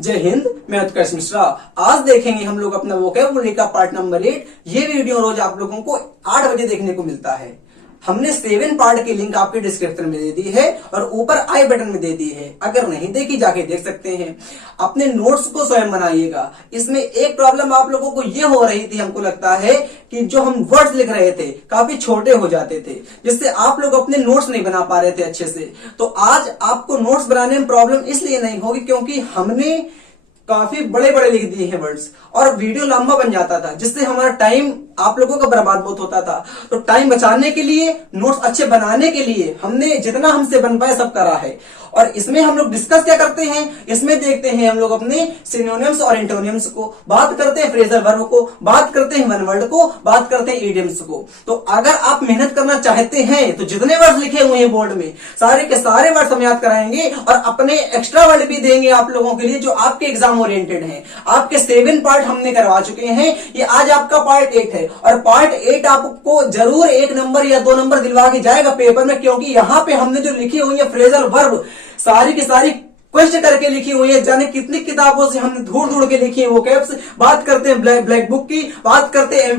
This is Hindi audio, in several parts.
जय हिंद। मैं उत्कर्ष मिश्रा। आज देखेंगे हम लोग अपना वोकैबुलरी का पार्ट नंबर 8। ये वीडियो रोज आप लोगों को 8 बजे देखने को मिलता है। हमने 7 पार्ट की लिंक आपके डिस्क्रिप्शन में दे दी है और ऊपर आई बटन में दे दी है। अगर नहीं देखी जाके देख सकते हैं। अपने नोट्स को स्वयं बनाइएगा। इसमें एक प्रॉब्लम आप लोगों को ये हो रही थी, हमको लगता है कि जो हम वर्ड्स लिख रहे थे काफी छोटे हो जाते थे, जिससे आप लोग अपने नोट्स नहीं बना पा रहे थे अच्छे से। तो आज आपको नोट्स बनाने में प्रॉब्लम इसलिए नहीं होगी क्योंकि हमने काफी बड़े बड़े लिख दिए हैं वर्ड्स और वीडियो लंबा बन जाता था, जिससे हमारा टाइम आप लोगों का बर्बाद बहुत होता था। तो टाइम बचाने के लिए, नोट्स अच्छे बनाने के लिए हमने जितना हमसे बन पाए सब करा है। और इसमें हम लोग डिस्कस क्या करते हैं, इसमें देखते हैं हम लोग अपने सिनोनिम्स और एंटोनिम्स को, बात करते हैं फ्रेजल वर्ब को, बात करते हैं वन वर्ड को, बात करते हैं इडियम्स को। तो अगर आप मेहनत करना चाहते हैं तो जितने वर्ड लिखे हुए हैं बोर्ड में सारे के सारे वर्ड हम याद कराएंगे और अपने एक्स्ट्रा वर्ड भी देंगे आप लोगों के लिए जो आपके एग्जाम ओरिएंटेड हैं। आपके 7 पार्ट हमने करवा चुके हैं, ये आज आपका पार्ट 8 है और पार्ट 8 आपको जरूर 1 नंबर या 2 नंबर दिलवा के जाएगा पेपर में, क्योंकि यहाँ पे हमने जो लिखी हुई है फ्रेजल वर्ब सारी की सारी क्वेश्चन करके लिखी हुई है। जाने कितनी किताबों से हमने ढूंढ के लिखी है वो कैप्स। बात करते हैं ब्लैक बुक की, बात करते हैं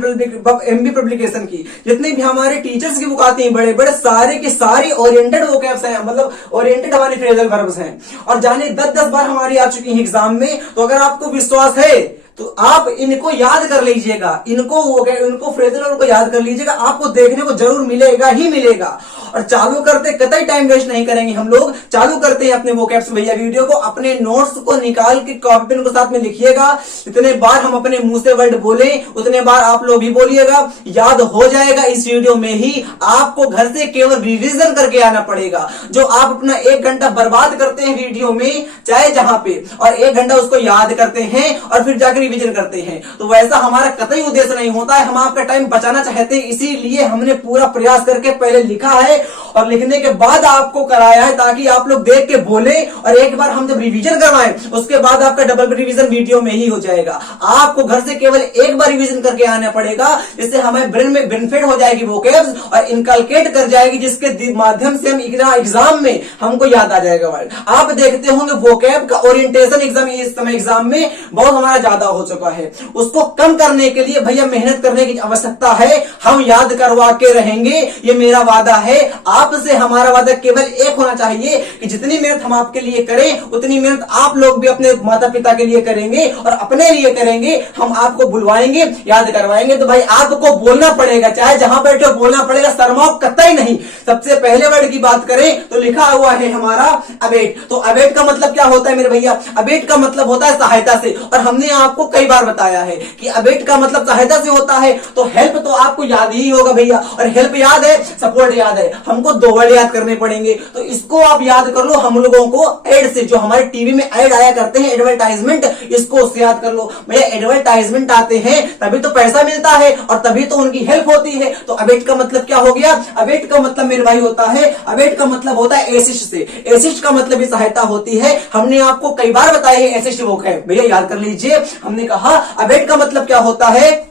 एमबी पब्लिकेशन की, जितने भी हमारे टीचर्स की बुक आती हैं बड़े बड़े सारे की सारी ओरिएंटेड वो कैप्स हैं, मतलब ओरिएंटेड हमारी फ्रेजल वर्ब्स हैं। और जाने 10-10 बार हमारी आ चुकी है एग्जाम में। तो अगर आपको विश्वास है तो आप इनको याद कर लीजिएगा, इनको फ्रेजल वर्ब को याद कर लीजिएगा, आपको देखने को जरूर मिलेगा ही मिलेगा। और चालू करते कतई टाइम वेस्ट नहीं करेंगे हम लोग। चालू करते हैं अपने वोकैब्स भैया वीडियो को। अपने नोट्स को निकाल के कॉपी पेन को साथ में लिखिएगा। जितने बार हम अपने मुंह से वर्ड बोले उतने बार आप लोग भी बोलिएगा, याद हो जाएगा इस वीडियो में ही। आपको घर से केवल रिवीजन करके आना पड़ेगा। जो आप अपना 1 घंटा बर्बाद करते हैं वीडियो में चाहे जहां पे, और 1 घंटा उसको याद करते हैं और फिर जाकर रिवीजन करते हैं, तो वैसा हमारा कतई उद्देश्य नहीं होता है। हम आपका टाइम बचाना चाहते हैं, इसीलिए हमने पूरा प्रयास करके पहले लिखा है और लिखने के बाद आपको कराया है, ताकि आप लोग देख के बोले और एक बार हम जब रिवीजन करवाएं उसके बाद आपका डबल रिवीजन वीडियो में ही हो जाएगा। आपको घर से केवल 1 बार रिवीजन करके आना पड़ेगा, जिससे हमारे ब्रेन में बेनिफिट हो जाएगी वोकैब्स और इनकलकेट कर जाएगी, जिसके माध्यम से हम एग्जाम में हमको याद आ जाएगा वर्ड। आप देखते होंगे वोकैब का ओरिएंटेशन एग्जाम इस समय एग्जाम में बहुत हमारा ज्यादा हो चुका है। उसको कम करने के लिए भैया मेहनत करने की आवश्यकता है। हम याद करवा के रहेंगे, ये मेरा वादा है। आपसे हमारा वादा केवल एक होना चाहिए कि जितनी मेहनत हम आपके लिए करें उतनी मेहनत आप लोग भी अपने माता पिता के लिए करेंगे और अपने लिए करेंगे। हम आपको बुलवाएंगे, याद करवाएंगे, तो भाई आपको बोलना पड़ेगा, चाहे जहां बैठे हो बोलना पड़ेगा, शर्माओ कतई नहीं। सबसे पहले वर्ड की बात करें तो लिखा हुआ है हमारा अबेट। तो अबेट का मतलब क्या होता है मेरे भैया? अबेट का मतलब होता है सहायता से, और हमने आपको कई बार बताया है कि अबेट का मतलब सहायता से होता है। तो हेल्प तो आपको याद ही होगा भैया, और हेल्प याद है, सपोर्ट याद है। हमको 2 वर्ड याद करने पड़ेंगे, तो इसको आप याद कर लो। हम लोगों को एड से, जो हमारे टीवी में एड आया करते हैं एडवर्टाइजमेंट, इसको उससे याद कर लो। भैया एडवर्टाइजमेंट आते हैं तभी तो पैसा मिलता है और तभी तो उनकी हेल्प होती है। तो अबेट का मतलब क्या हो गया? अबेट का मतलब मेरे भाई होता है, अबेट का मतलब होता है एसिस्ट से। एसिस्ट का मतलब भी सहायता होती है। हमने आपको कई बार बताया है एसिस्ट वो है, भैया याद कर लीजिए। हमने कहा अबेट का मतलब क्या होता है,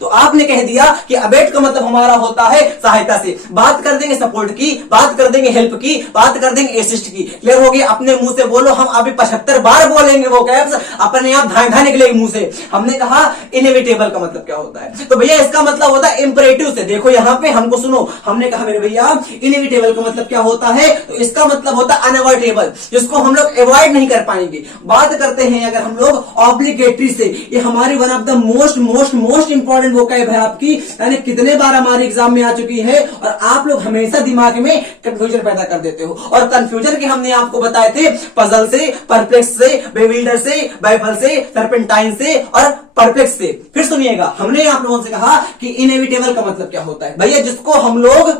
तो आपने कह दिया कि अबेट का मतलब हमारा होता है सहायता से। बात कर देंगे सपोर्ट की, बात कर देंगे हेल्प की, बात कर देंगे असिस्ट की। क्लियर हो गया? अपने मुंह से बोलो, हम अभी 75 बार बोलेंगे वो कैप्स, अपने आप धां निकलेगी मुंह से। हमने कहा इनएविटेबल का मतलब क्या होता है, तो भैया इसका मतलब होता है इंपरेटिव से। देखो यहाँ पे हमको सुनो, हमने कहा मेरे भैया इनएविटेबल का मतलब क्या होता है, तो इसका मतलब होता है अनअवॉइडेबल, जिसको हम लोग अवॉइड नहीं कर पाएंगे। बात करते हैं अगर हम लोग ऑब्लिगेटरी से, ये हमारी one of the most important vocab है आपकी, यानी कितने बार हमारे एग्जाम में आ चुकी है और आप लोग हमेशा दिमाग में कंफ्यूजन पैदा कर देते हो। और कंफ्यूजन के हमने आपको बताए थे पजल से, परप्लेक्स से, बेविल्डर से, बाइफल से, सर्पेंटाइन से और परप्लेक्स से। फिर सुनिएगा, हमने आप लोगों से कहा कि इनएविटेबल का मतलब क्या होता है भैया, जिसको हम लोग,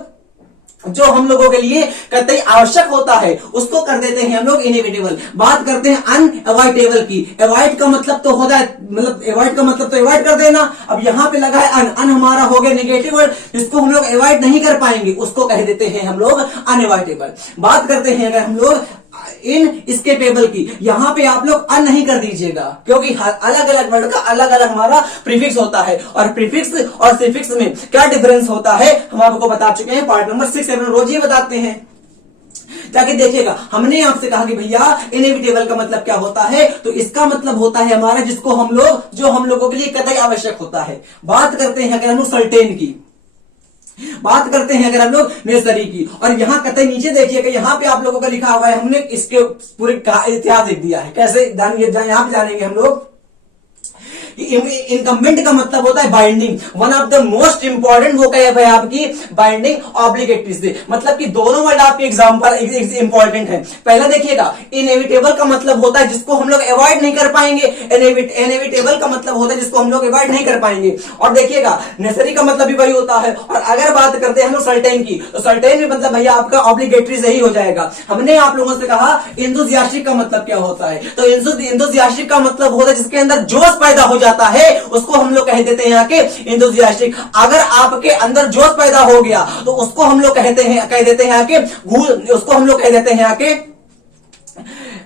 जो हम लोगों के लिए कतई आवश्यक होता है उसको कर देते हैं हम लोग इनएविटेबल। बात करते हैं अनअवॉइडेबल की। अवॉइड का मतलब तो होता है, मतलब अवॉइड का मतलब तो अवॉइड कर देना। अब यहाँ पे लगा है अन हमारा हो गया नेगेटिव वर्ड, जिसको हम लोग अवॉइड नहीं कर पाएंगे उसको कह देते हैं हम लोग अनअवॉइडेबल। बात करते हैं अगर हम लोग इनएस्केपेबल की, यहां पे आप लोग अन नहीं कर दीजिएगा, क्योंकि अलग अलग वर्ड का अलग अलग हमारा प्रीफिक्स होता है और प्रीफिक्स और सफिक्स में क्या डिफरेंस होता है हम आपको बता चुके हैं। पार्ट नंबर 6 7 रोज ये बताते हैं। जाके देखिएगा। हमने आपसे कहा कि भैया इनएविटेबल का मतलब क्या होता है, तो इसका मतलब होता है हमारा जिसको हम लोग, जो हम लोगों के लिए कतई आवश्यक होता है। बात करते हैं अगर हम लोग सर्टेन की, बात करते हैं अगर हम लोग नेसेसरी की, और यहां कतई नीचे देखिएगा, यहां पे आप लोगों का लिखा हुआ है, हमने इसके पूरे इतिहास लिख दिया है। कैसे यहां पे जानेंगे हम लोग। इनकम्बेंट का मतलब होता है binding, one of the most important वो क्या है आपकी बाइंडिंग ऑब्लिगेटरी से, मतलब कि दोनों वर्ड आपके एग्जाम्पल इंपॉर्टेंट है। पहला देखिएगा, इनएविटेबल का मतलब होता है जिसको हम लोग अवॉइड नहीं कर पाएंगे, इनएविटेबल का मतलब होता है जिसको हम लोग अवॉइड नहीं कर पाएंगे। और देखिएगा नेसेसरी का मतलब भी वही होता है। और अगर बात करते हैं हम लोग सर्टेन की, तो सर्टेन भी मतलब भैया आपका ऑब्लिगेटरी से ही हो जाएगा। हमने आप लोगों से कहा इंथुसियास्टिक का मतलब क्या होता है, तो इंथुसियास्टिक का मतलब होता है जिसके अंदर जोश पैदा हो जाता है, उसको हम लोग कह देते हैं यहाँ के इंथुसियास्टिक। अगर आपके अंदर जोश पैदा हो गया तो उसको हम लोग कह देते हैं यहाँ के उसको हम लोग कह देते हैं यहाँ के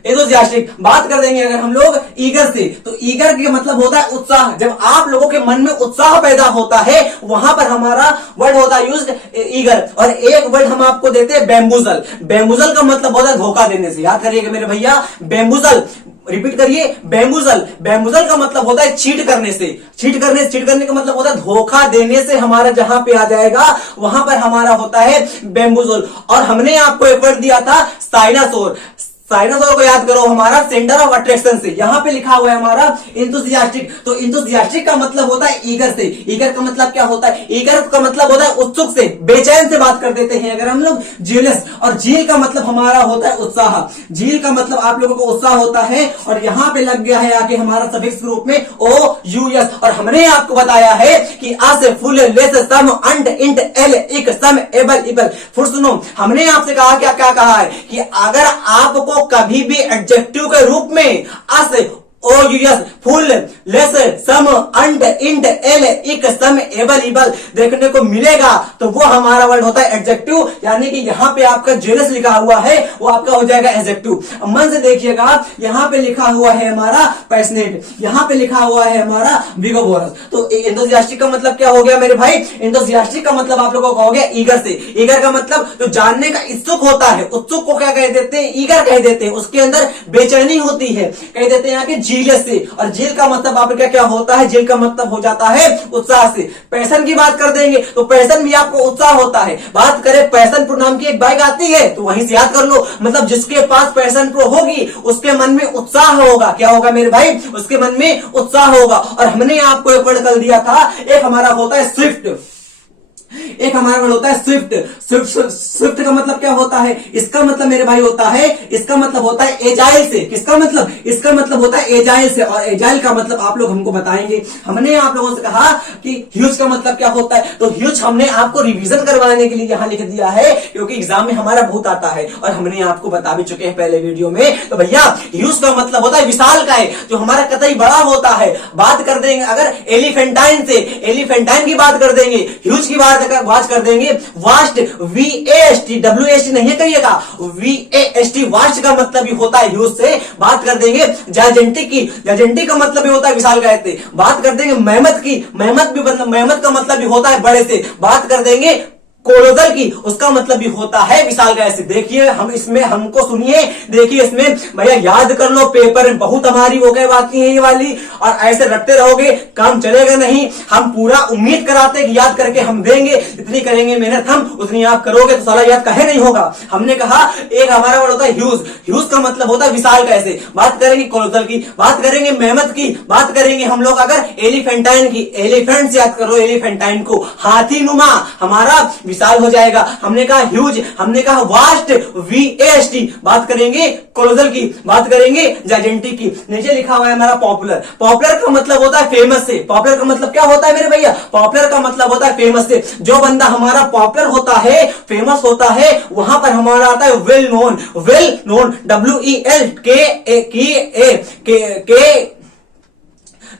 एंथुसियास्टिक। बात कर देंगे अगर हम लोग ईगर से, तो ईगर का मतलब होता है उत्साह। जब आप लोगों के मन में उत्साह पैदा होता है वहां पर हमारा वर्ड होता है यूज्ड ईगर। और एक वर्ड हम आपको देते हैं बैम्बूजल। बैम्बूजल का मतलब होता है धोखा देने से। याद करिएगा मेरे भैया, बैम्बूजल, रिपीट करिए, बैम्बूजल। बैम्बूजल का मतलब होता है चीट करने से। चीट करने का मतलब होता है धोखा देने से। हमारा जहां पे आ जाएगा वहां पर हमारा होता है बैम्बूजल। और हमने आपको एक वर्ड दिया था साइनासोर। साइनासोर को याद करो, हमारा सेंटर ऑफ अट्रैक्शन से। यहां पे लिखा हुआ है हमारा इंथुसियास्टिक। तो इंथुसियास्टिक का मतलब होता है ईगर से। ईगर का मतलब क्या होता है, ईगर का मतलब होता है उत्सुक से, बेचैन से बात कर देते हैं अगर हम लोग जीलस। और झील का मतलब हमारा होता है उत्साह। झील का मतलब आप लोगों को उत्साह होता है। और यहां पे लग गया है आगे हमारा सफिक्स ग्रुप में ओ यू एस। और हमने आपको बताया है कि आ से फुल लेस सम अंड इंट एल इक सम एबल इबल। फिर सुनो, हमने आपसे कहा क्या क्या कहा है कि अगर आपको कभी भी एडजेक्टिव के रूप में अस ओ यूएस फुल लेस सम अंड इंड एल इक सम एबल इबल देखने को मिलेगा तो वो हमारा वर्ड होता है एडजेक्टिव। यानी कि यहाँ पे आपका जेलस लिखा हुआ है वो आपका हो जाएगा एडजेक्टिव। मन से देखिएगा, यहाँ पे लिखा हुआ है हमारा पैशनेट, यहाँ पे लिखा हुआ है हमारा विगोवोरस। तो एंथुसियास्टिक का मतलब क्या हो गया मेरे भाई, एंथुसियास्टिक का मतलब आप लोगों को हो गया ईगर से। ईगर का मतलब जो जानने का इच्छुक होता है, उत्सुक को क्या कह देते हैं, ईगर कह देते हैं। उसके अंदर बेचैनी होती है, कह देते हैं यहाँ की झील से। और झील का मतलब आप क्या क्या होता है, झील का मतलब हो जाता है उत्साह से। पैशन की बात कर देंगे तो पैशन भी आपको उत्साह होता है। बात करें पैशन प्रो नाम की एक बाइक आती है तो वहीं से याद कर लो, मतलब जिसके पास पैशन प्रो होगी उसके मन में उत्साह होगा। क्या होगा मेरे भाई, उसके मन में उत्साह होगा। और हमने आपको एक वर्ड कर दिया था, एक हमारा होता है स्विफ्ट, एक हमारा वर्ड होता है स्विफ्ट। स्विफ्ट का मतलब क्या होता है, इसका मतलब मेरे भाई होता है, इसका मतलब होता है एजाइल से। किसका मतलब, इसका मतलब होता है एजाइल से। और एजाइल का मतलब आप लोग हमको बताएंगे। हमने आप लोगों से कहा कि ह्यूज का मतलब क्या होता है, तो ह्यूज हमने आपको रिवीजन करवाने के लिए यहां लिख दिया है क्योंकि एग्जाम में हमारा बहुत आता है और हमने आपको बता भी चुके हैं पहले वीडियो में। तो भैया ह्यूज का मतलब होता है विशाल काय, जो हमारा कतई बड़ा होता है। बात कर देंगे अगर एलिफेंटाइन से, एलिफेंटाइन की बात कर देंगे, ह्यूज की बात कर देंगे, वास्ट, VAST, WAST नहीं करिएगा, VAST, वास्ट का मतलब भी होता है ह्यूज से। बात कर देंगे जायजेंटिक की, जायजेंटिक का मतलब भी होता है विशाल काय से। बात कर देंगे मेहमत की, मेहमत का मतलब भी होता है बड़े से। बात कर देंगे कोलोजल की, उसका मतलब भी होता है विशाल काय से। देखिए हम इसमें, हमको सुनिए, देखिए इसमें भैया याद कर लो, पेपर में बहुत हमारी वो क्या बात है ये वाली, और ऐसे रटते रहोगे काम चलेगा नहीं। हम पूरा उम्मीद कराते हैं कि याद करके हम देंगे, जितनी करेंगे मेहनत हम उतनी आप करोगे तो साला याद कहे नहीं होगा। हमने कहा एक हमारा वर्ड होता है ह्यूज, ह्यूज का मतलब होता है विशाल काय से। बात करेंगे कोलोजल की, बात करेंगे मेहमत की, बात करेंगे हम लोग अगर एलिफेंटाइन की, एलिफेंट से याद करो एलिफेंटाइन को, हाथी नुमा हमारा विशाल हो जाएगा। हमने कहा ह्यूज, हमने कहा वास्ट, VAST। बात करेंगे कोलोजल की, बात करेंगे जायजेंटिक की। नीचे लिखा हुआ है हमारा पॉपुलर, पॉपुलर का मतलब होता है फेमस से। पॉपुलर का मतलब क्या होता है मेरे भैया, पॉपुलर का मतलब होता है फेमस से। जो बंदा हमारा पॉपुलर होता है, फेमस होता है, वहां पर हमारा आता है well known, well known, WELKNOWN,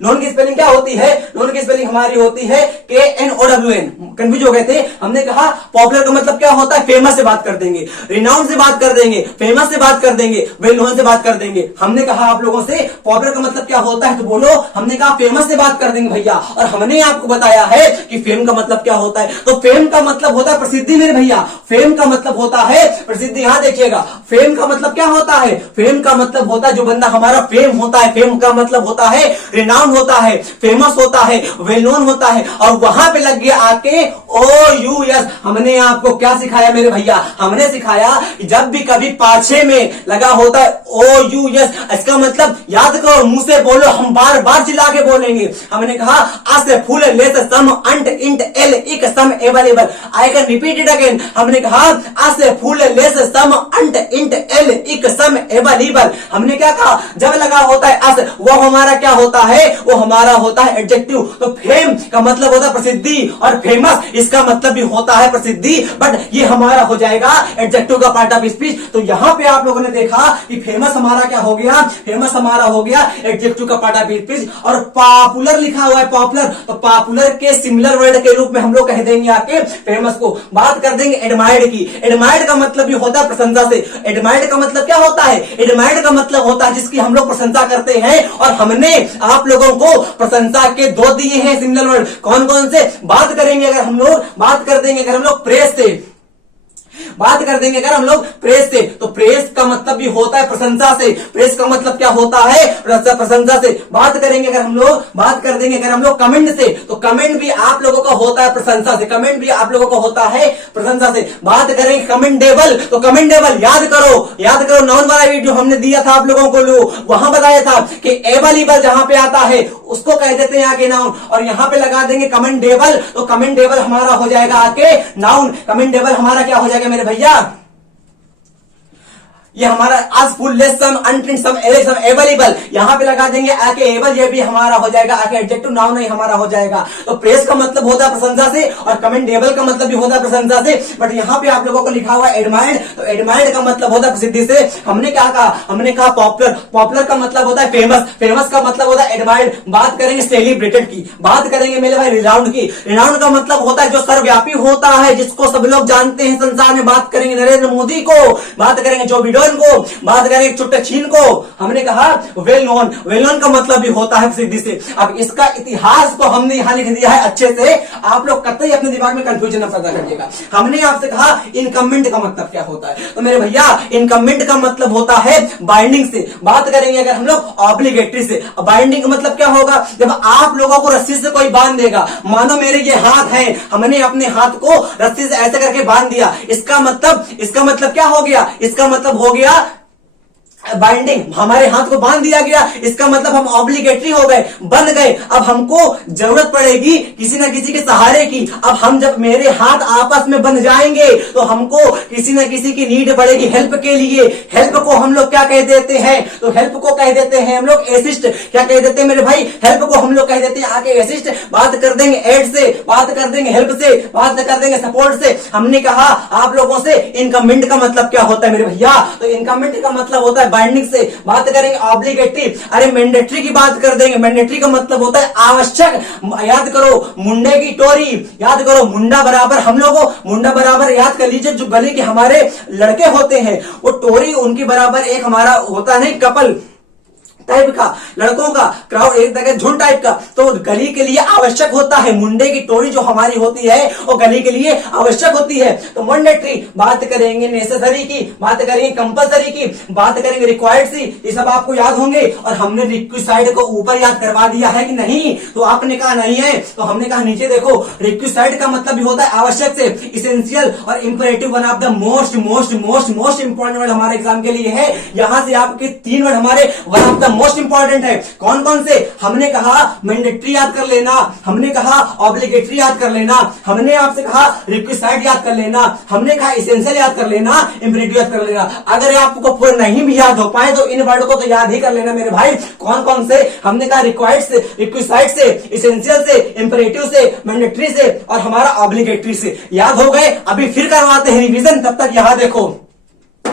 non की स्पेलिंग क्या होती है? नॉन की स्पेलिंग हमारी होती है KNOWN। कंफ्यूज हो गए थे। हमने कहा पॉपुलर का मतलब क्या होता है? फेमस से बात कर देंगे, रिनाउंड से बात कर देंगे, फेमस से बात कर देंगे, वेल नोन से बात कर देंगे। हमने कहा आप लोगों से पॉपुलर का मतलब क्या होता है, तो बोलो। हमने कहा फेमस से बात कर देंगे भैया, और हमने आपको बताया है कि फेम का मतलब क्या होता है। तो फेम का मतलब होता है प्रसिद्धि मेरे भैया, फेम का मतलब होता है प्रसिद्धि। यहां देखिएगा, फेम का मतलब क्या होता है? फेम का मतलब होता है जो बंदा हमारा फेम होता है, फेम का मतलब होता है रिनाउंड होता है, फेमस होता है, वेल नोन होता है। और वहां पे लग गया आके OUS। हमने आपको क्या सिखाया मेरे भैया? हमने सिखाया कि जब भी कभी पाछे में लगा होता है OUS, इसका मतलब याद करो, मुंह से बोलो, हम बार बार चिल्ला के बोलेंगे। हमने कहा आ से फुल ले से सम अंट इंट एल इक सम available. I can repeat it again. हमने कहा आ से फुल ले से सम अंट इंट एल इक सम अवेलेबल। हमने क्या कहा? जब लगा होता है अस, वो हमारा क्या होता है? वो हमारा होता है एडजेक्टिव। तो फेम का मतलब होता है प्रसिद्धि, और फेमस इसका मतलब भी होता है प्रसिद्धि, बट ये हमारा हो जाएगा एडजेक्टिव का पार्ट ऑफ स्पीच। तो यहां पे आप लोगों ने देखा कि फेमस हमारा क्या हो गया? फेमस हमारा हो गया एडजेक्टिव का पार्ट ऑफ स्पीच। और पॉपुलर लिखा हुआ है पॉपुलर, तो पॉपुलर के सिमिलर वर्ड के रूप में हम लोग कह देंगे आके फेमस को। बात कर देंगे एडमायर्ड की। एडमायर्ड का मतलब भी होता है प्रशंसा से। एडमायर्ड का मतलब क्या होता है? एडमायर्ड का मतलब होता है जिसकी हम लोग प्रशंसा करते हैं। और हमने आप लोगों को प्रशंसा के दो दिए हैं सिमिलर वर्ड। कौन कौन से? बात करेंगे अगर हम लोग, बात कर देंगे अगर हम लोग प्रेस से, बात कर देंगे अगर हम लोग प्रेस से, तो प्रेस का मतलब भी होता है प्रशंसा से। प्रेस का मतलब क्या होता है? प्रशंसा से। बात करेंगे अगर हम लोग, बात कर देंगे अगर हम लोग कमेंट से, तो कमेंट भी आप लोगों का होता है प्रशंसा से। कमेंट भी आप लोगों का होता है प्रशंसा से। बात करेंगे कमेंडेबल, तो कमेंडेबल याद करो, याद करो, नाउन वाला वीडियो हमने दिया था आप लोगों को, वहां बताया था कि एबल जहां पे आता है उसको कह देते हैं आगे नाउन, और यहां पे लगा देंगे कमेंडेबल, तो कमेंडेबल हमारा हो जाएगा आके नाउन। कमेंडेबल हमारा क्या हो जाएगा मेरे भैया? ये हमारा आज फुल लेस सम अनप्रिंट सम एलेक्स सम अवेलेबल, यहां पे लगा देंगे आके एबल, ये भी हमारा हो जाएगा आके एडजेक्टिव, नाउन नहीं हमारा हो जाएगा। तो प्रेस का मतलब होता है प्रशंसा से, और कमेंडेबल का मतलब भी होता है प्रशंसा से। बट यहां पे आप लोगों को लिखा हुआ एडमायर्ड, तो एडमायर्ड का मतलब होता है प्रसिद्धि से। हमने क्या कहा? हमने कहा पॉपुलर। पॉपुलर का मतलब होता है फेमस, फेमस का मतलब होता है एडमायर्ड। बात करेंगे सेलिब्रेटेड की, बात करेंगे मेरे भाई रिनाउंड की। रिनाउंड का मतलब होता है जो सर्वव्यापी होता है, जिसको सब लोग जानते हैं संसार में। बात करेंगे नरेंद्र मोदी को, बात करेंगे जो बिडोन को, बात करेंगे चुट्टे छीन को। हमने कहा वेल नोन, वेल नोन का मतलब भी होता है प्रसिद्धि से। अब इसका इतिहास को हमने यहां लिख दिया है अच्छे से, आप लोग कतई अपने दिमाग में कंफ्यूजन न पैदा करिएगा। हमने आपसे कहा इनकमेंट का मतलब क्या होता है, तो मेरे भैया इनकमेंट का मतलब होता है बाइंडिंग से। बात करेंगे अगर हम लोग ऑब्लिगेटरी से, बाइंडिंग का मतलब क्या होगा? जब आप लोगों को रस्सी से कोई बांध देगा, मानो मेरे ये हाथ है, हमने अपने हाथ को रस्सी से ऐसे करके बांध दिया, इसका मतलब क्या हो गया? इसका मतलब हो गया बाइंडिंग। हमारे हाथ को बांध दिया गया, इसका मतलब हम ऑब्लिगेटरी हो गए, बंध गए। अब हमको जरूरत पड़ेगी किसी ना किसी के सहारे की। अब हम जब मेरे हाथ आपस में बंध जाएंगे तो हमको किसी ना किसी की नीड पड़ेगी हेल्प के लिए। हेल्प को हम लोग क्या कह देते हैं? तो हेल्प को कह देते हैं हम लोग असिस्ट। क्या कह देते हैं मेरे भाई? हेल्प को हम लोग कह देते हैं आके असिस्ट। बात कर देंगे एड से, बात कर देंगे हेल्प से, बात कर देंगे सपोर्ट से। हमने कहा आप लोगों से इनकमेंट का मतलब क्या होता है मेरे भैया? तो इनकमेंट का मतलब होता है बाइंडिंग से। बात करेंगे ऑब्लिगेटरी, अरे मैंडेटरी की बात कर देंगे। मैंडेटरी का मतलब होता है आवश्यक। याद करो मुंडे की टोरी, याद करो मुंडा बराबर, हम लोगों मुंडा बराबर याद कर लीजिए, जो गली के हमारे लड़के होते हैं वो टोरी उनकी बराबर एक हमारा होता नहीं कपल टाइप का, लड़कों का क्राउड, एक तरह झुंड टाइप का। तो गली के लिए आवश्यक होता है, मुंडे की टोरी जो हमारी होती है वो गली के लिए आवश्यक होती है। तो मैंडेटरी, बात करेंगे नेसेसरी की, बात करेंगे कंपलसरी की, बात करेंगे रिक्वायर्ड सी, ये सब आपको याद होंगे। और हमने रिक्विसाइड को ऊपर याद करवा दिया है कि नहीं? तो आपने कहा नहीं है, तो हमने कहा नीचे देखो। रिक्विसाइड का मतलब भी होता है आवश्यक से, इसेंशियल और imperative, one of the most most most most important word हमारे एग्जाम के लिए है। यहां से आपके 3 वर्ड हमारे one of the most important है। कौन कौन से? हमने कहा मैंडेटरी याद कर लेना, हमने कहा ऑब्लिगेटरी याद कर लेना, हमने आपसे कहा रिक्विसाइड याद कर लेना, हमने कहा इसेंशियल याद कर लेना, इंपरेटिव याद कर लेना। अगर आपको पूरा नहीं भी याद हो पाए तो इन वर्ड को तो याद ही कर लेना मेरे भाई। कौन कौन से? हमने कहा रिक्वायर्ड से, रिक्विसाइड से, इसेंशियल से, इंपरेटिव से, मैंडेटरी से और हमारा ऑब्लिगेटरी से। याद हो गए? अभी फिर करवाते हैं रिवीजन, तब तक यहां देखो।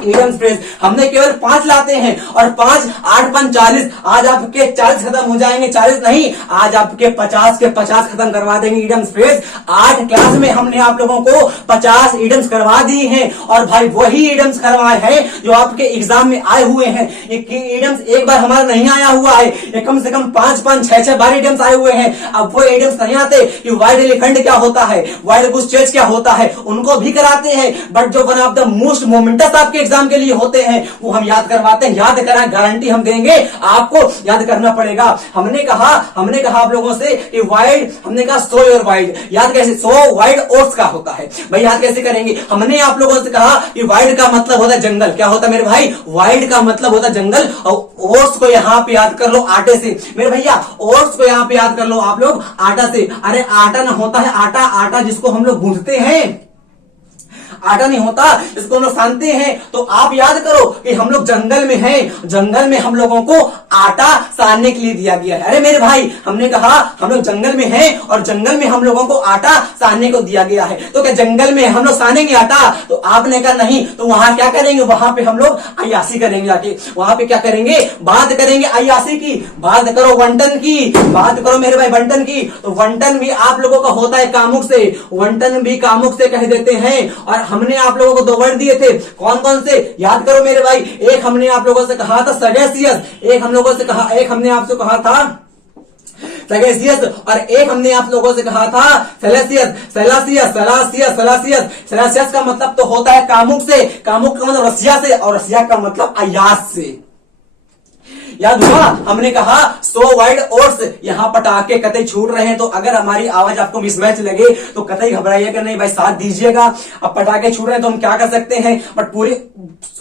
Idioms phrase. हमने केवल 5 लाते हैं और 5 8 5 40। आज आपके 40 खत्म हो जाएंगे, 40 नहीं, आज आपके 50 के 50 खत्म करवा देंगे इडियम्स फ्रेज। 8 क्लास में हमने आप लोगों को 50 इडियम्स करवा दी हैं और भाई वही इडियम्स करवाए हैं जो आपके एग्जाम में आए हुए हैं। इडियम्स एक बार हमारा नहीं आया हुआ है, ये कम से कम 5 6 6 बार इडियम्स आए हुए हैं। अब वो इडियम्स नहीं आते कि वाइड एलिफेंट क्या होता है, वाइड गुस चेज क्या होता है, उनको भी कराते हैं, बट जो one of the most moments आपके एग्जाम के लिए होते हैं वो हम याद करवाते हैं। याद करा, गारंटी हम देंगे, आपको याद करना पड़ेगा। हमने कहा आप लोगों से कि वाइड, हमने कहा सो योर वाइड, याद कैसे, सो वाइड ओट्स का होता है भाई, याद कैसे करेंगे। हमने आप लोगों से कहा कि वाइड का मतलब होता है जंगल, क्या होता है मेरे भाई, वाइड का मतलब होता है जंगल। और ओट्स को यहां पे याद कर लो आटे से, मेरे भैया ओट्स को यहां पे याद कर लो आप लोग आटा से। अरे आटा ना होता है आटा, आटा जिसको हम लोग गूंथते हैं, आटा नहीं होता इसको हम लोग सानते हैं। तो आप याद करो कि हम लोग जंगल में हैं, जंगल में हम लोगों को आटा सानने के लिए दिया गया है। अरे मेरे भाई, हमने कहा हम लोग जंगल में हैं और जंगल में हम लोगों को आटा सानने को दिया गया है। तो क्या जंगल में हम लोग सानेंगे आटा? तो आपने कहा नहीं, तो वहां क्या करेंगे, वहां पे हम लोग अय्यासी करेंगे जाके। वहां पे क्या करेंगे, बात करेंगे अय्यासी की, बात करो वंटन की, बात करो मेरे भाई वंटन की। तो वंटन भी आप लोगों का होता है कामुक से, वंटन भी कामुक से कह देते हैं। और हमने आप लोगों को 2 वर्ड दिए थे, कौन कौन से याद करो मेरे भाई। एक हमने आप लोगों से कहा था सगेसियस, एक हमने आपसे कहा था सगेसियस, और एक हमने आप लोगों से कहा था सेलेसियस। सेलेसियस का मतलब तो होता है कामुक से, कामुक का मतलब रसिया से, और रसिया का मतलब अयास से। याद हुआ, हमने कहा सो वाइड ओट्स। यहां पटाखे कतई छूट रहे हैं, तो अगर हमारी आवाज आपको मिसमैच लगे तो कतई घबराइएगा नहीं भाई, साथ दीजिएगा। अब पटाखे छूट रहे हैं तो हम क्या कर सकते हैं, बट पूरी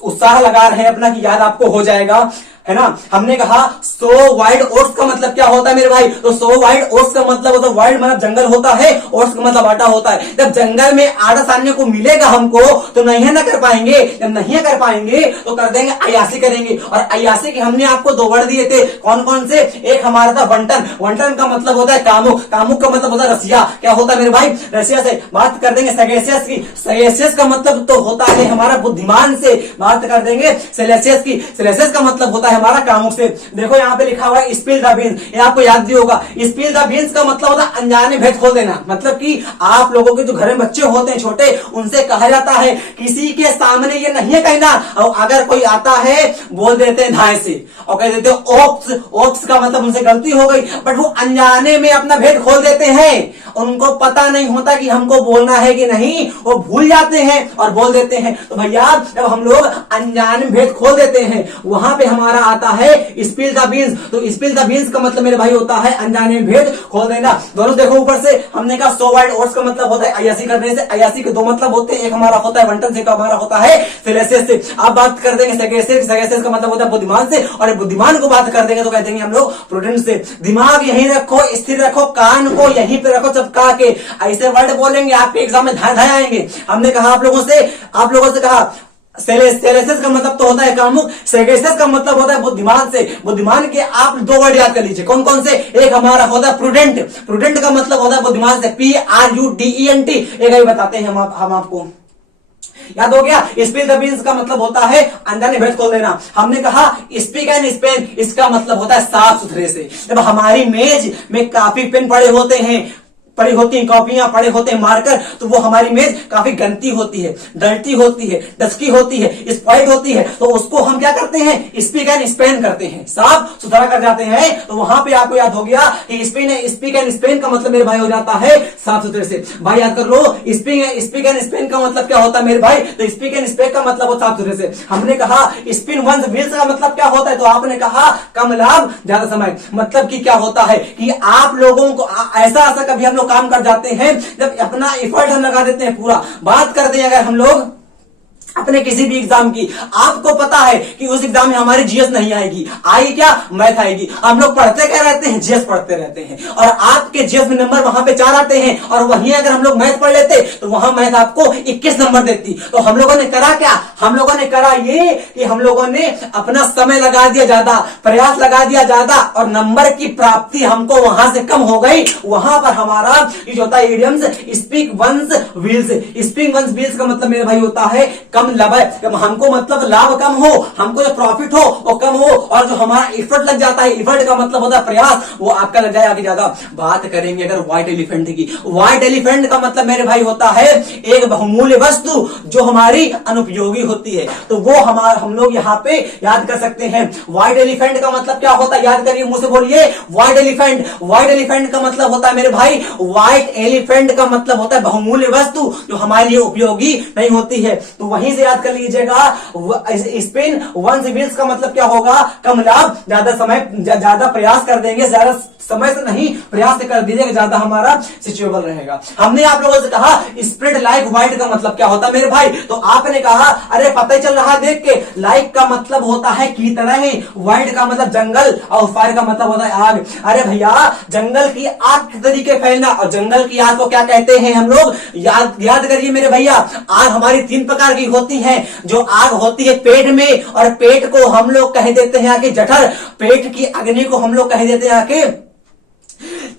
उत्साह लगा रहे हैं अपना कि याद आपको हो जाएगा, है ना। हमने कहा सो वाइड ओट्स का मतलब क्या होता है मेरे भाई, तो सो वाइड ओट्स का मतलब होता है, वाइड मतलब जंगल होता है, ओट्स का मतलब आटा होता है। जब जंगल में आटा सानने को मिलेगा हमको तो नहीं ना कर पाएंगे, जब नहीं कर पाएंगे तो कर देंगे अय्यासी करेंगे। और अय्यासी के हमने आपको 2 वर्ड दिए थे, कौन कौन से, एक हमारा था वंटन, वंटन का मतलब होता है कामुक, कामुक का मतलब होता है रसिया, क्या होता है मेरे भाई, रसिया से। बात कर देंगे सगेसियस की, सगेसियस का मतलब तो होता है हमारा बुद्धिमान से। बात कर देंगे सेलेसियस की, सेलेसियस का मतलब होता है हमारा कामुक से। देखो यहाँ पे लिखा हुआ है स्पिल द बीन्स, ये आपको याद भी होगा। स्पिल द बीन्स का मतलब होता है अनजाने भेद खोल देना, मतलब कि आप लोगों के जो घर में बच्चे होते हैं छोटे, उनसे कहा जाता है किसी के सामने ये नहीं कहना, और अगर कोई आता है बोल देते हैं धाए से और कह देते हैं ओप्स, ओप्स का मतलब उनसे गलती हो गई, बट वो अनजाने में अपना भेद खोल देते हैं, उनको पता नहीं होता कि हमको बोलना है कि नहीं, वो भूल जाते हैं और बोल देते हैं। तो भैया जब हम लोग अनजाने भेद खोल देते हैं, वहां पे हमारा आता है स्पिल द बीन्स। तो स्पिल द बीन्स का मतलब मेरे भाई होता है अनजाने भेद खोल देना। दोनों देखो ऊपर से, हमने कहा सो वाइड ओट्स का मतलब होता है अय्यासी करने से। अय्यासी के 2 मतलब होते हैं, एक हमारा होता है वंटन से, एक हमारा होता है सेलेसियस से। आप बात कर देंगे सगेसियस, सगेसियस का मतलब होता है बुद्धिमान से, और बुद्धिमान को बात कर देंगे तो कह देंगे हम लोग प्रूडेंस से। दिमाग यहीं रखो, स्थिर रखो, कान को यहीं पे रखो चिपका के, ऐसे वर्ड बोलेंगे आपके एग्जाम में धाए धाए आएंगे। हमने कहा आप लोगों से कहा सेलेसियस का मतलब तो होता है कामुक, सगेसियस का मतलब होता है बुद्धिमान से। बुद्धिमान के आप 2 वर्ड याद कर लीजिए, कौन कौन से, एक हमारा होता है प्रूडेंट, प्रूडेंट का मतलब होता है बुद्धिमान से, PRUDENT, एक ही बताते हैं हम आपको, याद हो गया। स्पिल द बीन्स का मतलब होता है अनजाने भेद खोल देना। हमने कहा स्पीक एंड स्पेन, इसका मतलब होता है साफ सुथरे से। जब हमारी मेज में काफी पेन पड़े होते हैं, पड़ी होती हैं कॉपियां, पड़े होते हैं मार्कर, तो वो हमारी मेज काफी गंदी होती है, डर्टी होती है, डस्की होती है, स्पॉइल्ड होती है, तो उसको हम क्या करते हैं, स्पीक एंड स्पेन करते हैं, साफ सुथरा कर जाते हैं। तो वहां पे आपको याद हो गया कि स्पीक एंड स्पेन का मतलब मेरे भाई हो जाता है साफ सुथरे से। भाई याद कर लो, स्पीक एंड स्पेन का मतलब क्या होता है मेरे भाई, तो स्पीक एंड स्पेन का मतलब साफ सुथरे से। हमने कहा स्पिन वंस व्हील्स का मतलब क्या होता है, तो आपने कहा कम लाभ ज्यादा समय, मतलब कि क्या होता है कि आप लोगों को ऐसा कभी हम काम कर जाते हैं जब अपना एफर्ट हम लगा देते हैं पूरा। बात करते हैं अगर हम लोग अपने किसी भी एग्जाम की, आपको पता है कि उस एग्जाम में हमारी जीएस नहीं आएगी, आएगी क्या, मैथ आएगी। हम लोग पढ़ते क्या रहते हैं, जीएस पढ़ते रहते हैं, और आपके जीएस में नंबर वहां पे 4 आते हैं, और वहीं अगर हम लोग मैथ पढ़ लेते तो वहां मैथ आपको 21 नंबर देती। तो हम लोगों ने करा क्या, हम लोगों ने करा ये कि हम लोगों ने अपना समय लगा दिया ज्यादा, प्रयास लगा दिया ज्यादा, और नंबर की प्राप्ति हमको वहां से कम हो गई। वहां पर हमारा ये जो होता है idioms, speak one's wheels, speak one's wheels का मतलब मेरे भाई होता है कम कम लाभ, हमको मतलब लाभ कम हो, हमको जो प्रॉफिट हो वो कम हो, और जो हमारा एफर्ट लग जाता है, एफर्ट का मतलब होता है प्रयास, वो आपका लग जाएगा कि ज्यादा। बात करेंगे अगर व्हाइट एलिफेंट की, व्हाइट एलिफेंट का मतलब मेरे भाई होता है एक बहुमूल्य वस्तु जो हमारी अनुपयोगी होती है। तो वो हम लोग यहाँ पे याद कर सकते हैं। व्हाइट एलिफेंट का मतलब क्या होता है, याद करिए, मुंह से बोलिए व्हाइट एलिफेंट। व्हाइट एलिफेंट का मतलब होता है मेरे भाई, व्हाइट एलिफेंट का मतलब होता है बहुमूल्य वस्तु जो हमारे लिए उपयोगी नहीं होती है। तो वहीं से याद कर लीजिएगा। स्पिन वंस व्हील्स का मतलब क्या होगा, कम लाभ, ज्यादा समय, ज्यादा प्रयास कर देंगे, ज्यादा समय से नहीं प्रयास कर दीजिएगा, ज्यादा हमारा सिचुएबल रहेगा। हमने आप लोगों से कहा स्प्रेड लाइक व्हाइट का मतलब क्या होता है मेरे भाई, तो आपने कहा अरे पता ही चल रहा है देख के, लाइक का मतलब होता है की तरह ही, व्हाइट का मतलब जंगल, और फायर का मतलब होता है आग। अरे भैया जंगल की आग के तरीके फैलना, और जंगल की आग को क्या कहते हैं हम लोग, याद करिए मेरे भैया। आग हमारी 3 प्रकार की होती है। जो आग होती है पेट में, और पेट को हम लोग कह देते हैं आके जठर, पेट की अग्नि को हम लोग कह देते हैं आके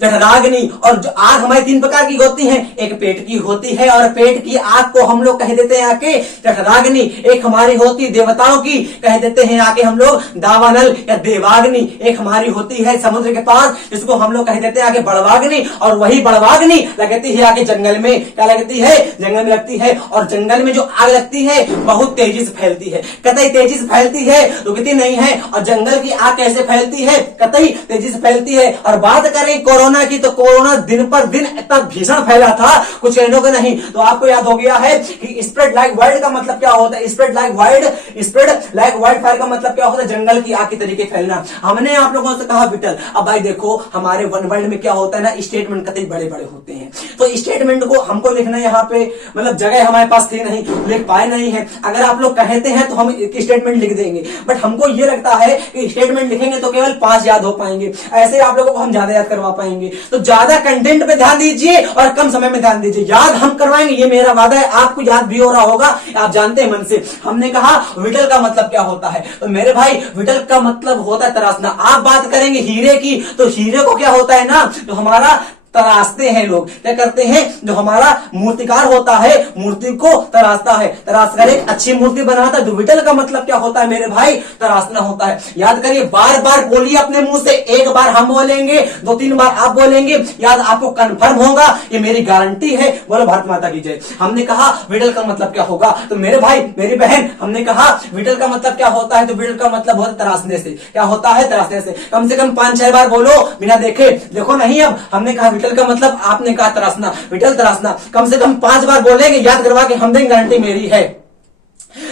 जठराग्नि। और जो आग हमारी 3 प्रकार की होती है, एक पेट की होती है, और पेट की आग को हम लोग कह देते हैं आके जठराग्नि। एक हमारी होती देवताओं की, कह देते हैं आके हम लोग दावानल या देवाग्नि। एक हमारी होती है समुद्र के पास, जिसको हम लोग कह देते हैं आके बड़वाग्नि, और वही बड़वाग्नि लगती है आके जंगल में। क्या लगती है, जंगल में लगती है। और जंगल में जो आग लगती है बहुत तेजी से फैलती है, कतई तेजी से फैलती है, रुकती नहीं है। और जंगल की आग कैसे फैलती है, कतई तेजी से फैलती है। और बात करें कोरोना की, तो कोरोना दिन पर दिन इतना भीषण फैला था, कुछ कहने को नहीं। तो आपको याद हो गया है कि स्प्रेड लाइक वाइल्ड का मतलब क्या होता है, स्प्रेड लाइक वाइल्ड फायर का मतलब क्या होता है, जंगल की आग के तरीके फैलना। हमने आप लोगों से कहा विटल। अब भाई देखो हमारे वन वर्ल्ड में क्या होता है ना, स्टेटमेंट कतई बड़े बड़े होते हैं, तो स्टेटमेंट को हमको लिखना यहाँ पे मतलब जगह हमारे पास थी नहीं, लिख पाए नहीं है। अगर आप लोग कहते हैं तो हम एक स्टेटमेंट लिख देंगे, बट हमको ये लगता है कि स्टेटमेंट लिखेंगे तो केवल 5 याद हो पाएंगे, ऐसे आप लोगों को हम ज्यादा याद करवा पाएंगे। तो ज्यादा कंटेंट पे ध्यान दीजिए और कम समय में ध्यान दीजिए। याद हम करवाएंगे, ये मेरा वादा है, आपको याद भी हो रहा होगा, आप जानते हैं मन से। हमने कहा विटल का मतलब क्या होता है, तो मेरे भाई विटल का मतलब होता है तराशना। आप बात करेंगे हीरे की, तो हीरे को क्या होता है ना, तो हमारा तराशते हैं लोग, क्या करते हैं, जो हमारा मूर्तिकार होता है मूर्ति को तराशता है, तराश कर एक अच्छी मूर्ति बनाता है। तो विटल का मतलब क्या होता है मेरे भाई, तराशना होता है। याद करिए, बार बार बोलिए अपने मुंह से, एक बार हम बोलेंगे, 2-3 बार आप बोलेंगे, याद आपको कंफर्म होगा, ये मेरी गारंटी है। बोलो भारत माता की जय। हमने कहा विटल का मतलब क्या होगा, तो मेरे भाई मेरी बहन, हमने कहा विटल का मतलब क्या होता है, तो विटल का मतलब होता है तराशने से। क्या होता है, तराशने से। कम से कम 5-6 बार बोलो बिना देखे, देखो नहीं। अब हमने कहा विटल का मतलब, आपने कहा तराशना, विटल तराशना, कम से कम 5 बार बोलेंगे, याद करवा के हम देंगे, गारंटी मेरी है।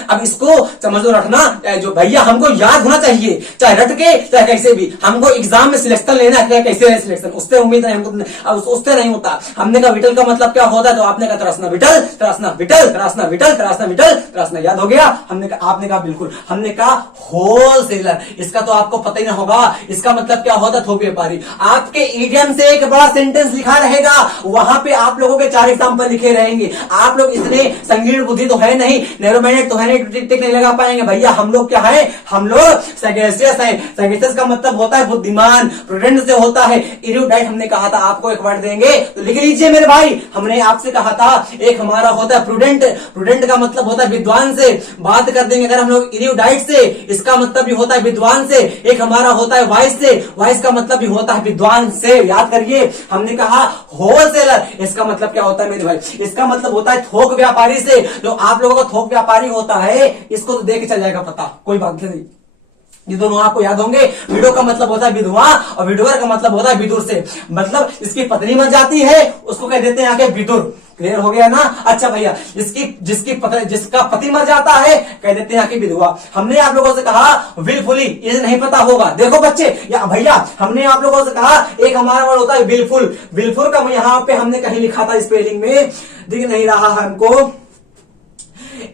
अब इसको समझ लो, रखना जो भैया हमको याद होना चाहिए, चाहे रट के चाहे कैसे भी। हमको एग्जाम में सिलेक्शन लेना है, कैसे है सिलेक्शन, उससे उम्मीद नहीं हमको, अब उससे नहीं होता। हमने कहा विटल का मतलब क्या होता है, तो आपने कहा तराशना, विटल तराशना, विटल तराशना, विटल तराशना, विटल तराशना। याद हो गया। हमने कहा, आपने कहा बिल्कुल। हमने कहा होलसेलर, इसका तो आपको पता ही ना होगा, इसका मतलब क्या होता है, थोक व्यापारी। आपके ईडियम से एक बड़ा सेंटेंस लिखा रहेगा, वहां पे आप लोगों के 4 एग्जाम्पल लिखे रहेंगे। आप लोग इतने संगीन बुद्धि तो है नहीं, नैरो माइंडेड तो है नहीं, टिक नहीं लगा पाएंगे। भैया हम लोग क्या है, हम लोग सैगेसियस है। सैगेसियस का मतलब होता है बुद्धिमान, प्रूडेंट से होता है। इरूडाइट हमने कहा था, आपको एक वर्ड देंगे तो लिख लीजिए मेरे भाई। हमने आपसे कहा था एक हमारा होता है प्रूडेंट, प्रूडेंट का मतलब होता है विद्वान से। बात कर देंगे अगर हम लोग इरूडाइट से, इसका मतलब भी होता है विद्वान से। एक हमारा होता है वाइस से, वाइस का मतलब भी होता है विद्वान से। याद करिए, हमने कहा होलसेलर, इसका मतलब क्या होता है मेरे भाई, इसका मतलब होता है थोक व्यापारी से। जो आप लोगों का थोक व्यापारी होता है, इसको तो देख चल जाएगा पता, कोई बात नहीं, ये दोनों आपको याद होंगे। विडो का मतलब होता है विधवा, और विडोवर का मतलब होता है विदुर से। मतलब इसकी पत्नी मर जाती है, उसको कह देते हैं आके विदुर। क्लियर हो गया ना। अच्छा भैया, जिसका पति मर जाता है, कह देते हैं आके विधवा। हमने आप लोगों से कहा विलफुली, ये नहीं पता होगा। देखो बच्चे या भैया, हमने आप लोगों से कहा एक हमारा वर्ड होता है विलफुल। विलफुल का यहाँ पे हमने कहीं लिखा था स्पेलिंग में, दिख नहीं रहा है हमको।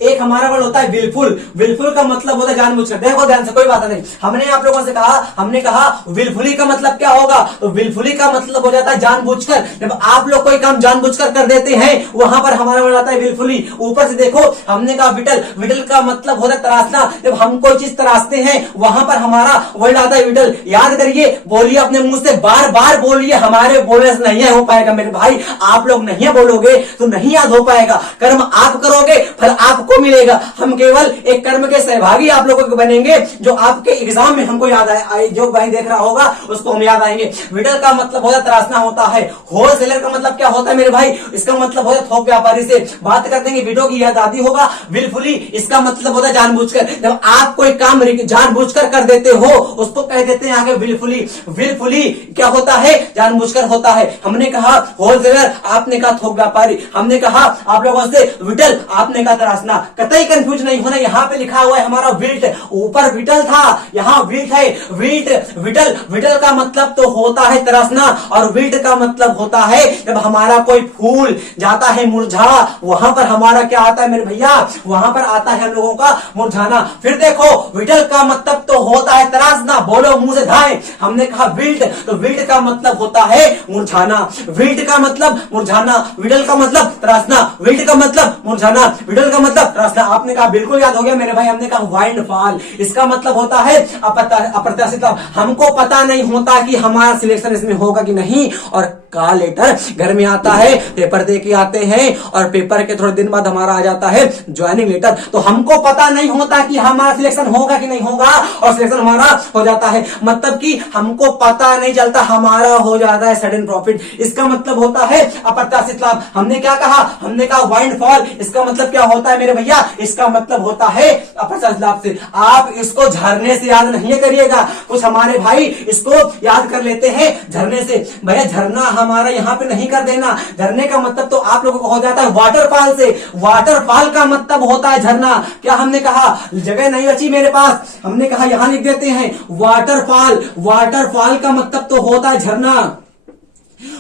एक हमारा वर्ड होता है विलफुल। विलफुल का मतलब होता है जानबूझकर। देखो ध्यान से, कोई बात नहीं। हमने आप लोगों से कहा, हमने कहा विलफुली का मतलब क्या होगा, तो विलफुली का मतलब हो जाता है जानबूझकर। जब आप लोग कोई काम जानबूझकर कर देते हैं, वहां पर हमारा वर्ड आता है विलफुली। ऊपर से देखो, हमने कहा विटल, विटल का मतलब होता है तराशना। जब हम कोई चीज तराशते हैं, वहां पर हमारा वर्ड आता है विटल। याद करिए, बोलिए अपने मुंह से, बार बार बोलिए। हमारे बोलने से नहीं हो पाएगा मेरे भाई, आप लोग नहीं बोलोगे तो नहीं याद हो पाएगा। कर्म आप करोगे, फल आप आपको मिलेगा। हम केवल एक कर्म के सहभागी आप लोगों के बनेंगे, जो आपके एग्जाम में हमको याद आए, जो भाई देख रहा होगा उसको हम याद आएंगे। विडल का मतलब होता तराशना होता है। होलसेलर का मतलब क्या होता है मेरे भाई? इसका मतलब होता है थोक व्यापारी से बात करते हैं। विडो की याद आती होगा विलफुली, इसका मतलब होता है जानबूझकर। जब आप कोई काम जानबूझकर कर देते हो उसको कह देते हैं आगे विलफुली। विलफुली क्या होता है? जानबूझकर होता है। हमने कहा होलसेलर, आपने कहा थोक व्यापारी, हमने कहा आप लोगों से विटल, आपने कहा तराशना। कतई कंफ्यूज नहीं होना, यहाँ पे लिखा हुआ है हमारा विल्ट, ऊपर विटल था, यहाँ विल्ट है। विल्ट विटल, विटल का मतलब तो होता है तराशना और विल्ट का मतलब होता है जब हमारा कोई फूल जाता है मुरझा, वहां पर हमारा क्या आता है मेरे भैया? वहां पर आता है हम लोगों का मुरझाना। फिर देखो विटल का मतलब तो होता है तराशना, बोलो मुंह से धाए। हमने कहा विल्ट, तो विल्ट का मतलब होता है मुरझाना। विल्ट का मतलब मुरझाना, विटल का मतलब तराशना, विल्ट का मतलब मुरझाना, विटल का मतलब तराशना। आपने कहा बिल्कुल याद हो गया मेरे भाई। हमने कहा वाइंड फॉल, इसका मतलब होता है अप्रत्याशित। हमको पता नहीं होता कि हमारा सिलेक्शन इसमें होगा कि नहीं, और का लेटर घर में आता है, पेपर दे के आते हैं और पेपर के थोड़े दिन बाद हमारा आ जाता है ज्वाइनिंग लेटर। तो हमको पता नहीं होता कि हमारा सिलेक्शन होगा कि नहीं होगा, और सिलेक्शन हमारा हो जाता है। मतलब कि हमको पता नहीं चलता, हमारा हो जाता है सडन प्रॉफिट। इसका मतलब होता है अप्रत्याशित लाभ। हमने क्या कहा? हमने कहा वाइंड फॉल, इसका मतलब क्या होता है मेरे भैया? इसका मतलब होता है अप्रत्याशित लाभ से। आप इसको झरने से याद नहीं करिएगा, कुछ हमारे भाई इसको याद कर लेते हैं झरने से। भैया झरना हमारा यहाँ पे नहीं कर देना। झरने का मतलब तो आप लोगों को हो जाता है वाटरफॉल से। वाटरफॉल का मतलब होता है झरना। क्या हमने कहा? जगह नहीं बची मेरे पास, हमने कहा यहां लिख देते हैं वाटरफॉल। वाटरफॉल का मतलब तो होता है झरना।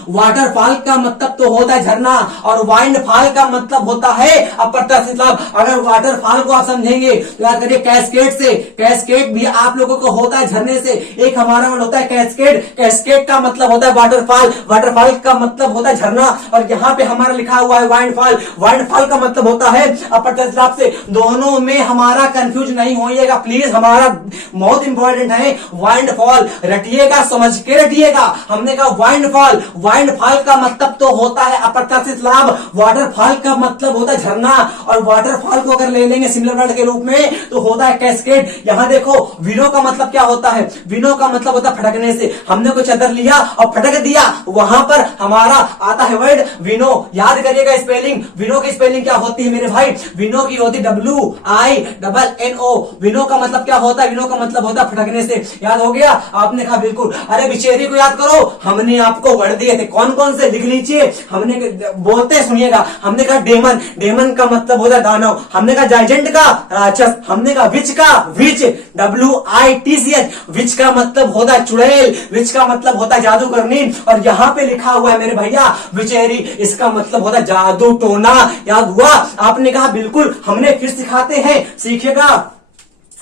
वाटरफॉल का मतलब तो होता है झरना, और वाइंड फॉल का मतलब होता है अप्रत्याशित लाभ। अगर वाटरफॉल को आप समझेंगे याद करिए कैस्केड से। कैस्केड भी आप लोगों को होता है झरने से। एक हमारा वर्ड होता है कैस्केड, कैस्केड का मतलब होता है वाटरफॉल, वाटरफॉल का मतलब होता है झरना, और यहाँ पे हमारा लिखा हुआ है वाइंड फॉल। वाइंड फॉल का मतलब होता है अप्रत्याशित लाभ से। दोनों में हमारा कंफ्यूज नहीं होइएगा प्लीज, हमारा बहुत इंपॉर्टेंट है। वाइंड फॉल रटिएगा, समझ के रटिएगा। हमने कहा वाइंड फॉल, वाइंड फॉल का मतलब तो होता है अप्रत्याशित लाभ, वाटरफॉल का मतलब होता है झरना, और वाटरफॉल को अगर ले लेंगे सिमिलर वर्ड के रूप में तो होता है कैस्केड। यहां देखो विनो का मतलब क्या होता है? विनो का मतलब होता है फटकने से। हमने कोई चादर लिया और फटक दिया, वहां पर हमारा आता है वर्ड विनो। याद करिएगा स्पेलिंग। विनो की स्पेलिंग क्या होती है मेरे भाई? विनो की होती WINNO। विनो का मतलब क्या होता है? विनो का मतलब होता है फटकने से। याद हो गया? आपने कहा बिल्कुल। अरे बिचेरी को याद करो, हमने आपको वर्ड दिए थे, कौन कौन से लिख लीजिए। हमने बोलते सुनिएगा। हमने कहा डेमन, डेमन का मतलब होता है दानव। हमने कहा जाइजेंट का राक्षस। हमने कहा विच का विच, WITCH, विच का मतलब होता है चुड़ैल, विच का मतलब होता है जादूगरनी, और यहाँ पे लिखा हुआ है मेरे भैया विचेरी, इसका मतलब होता है जादू टोना। याद हुआ? आपने कहा बिल्कुल, हमने फिर सिखाते हैं, सीखिएगा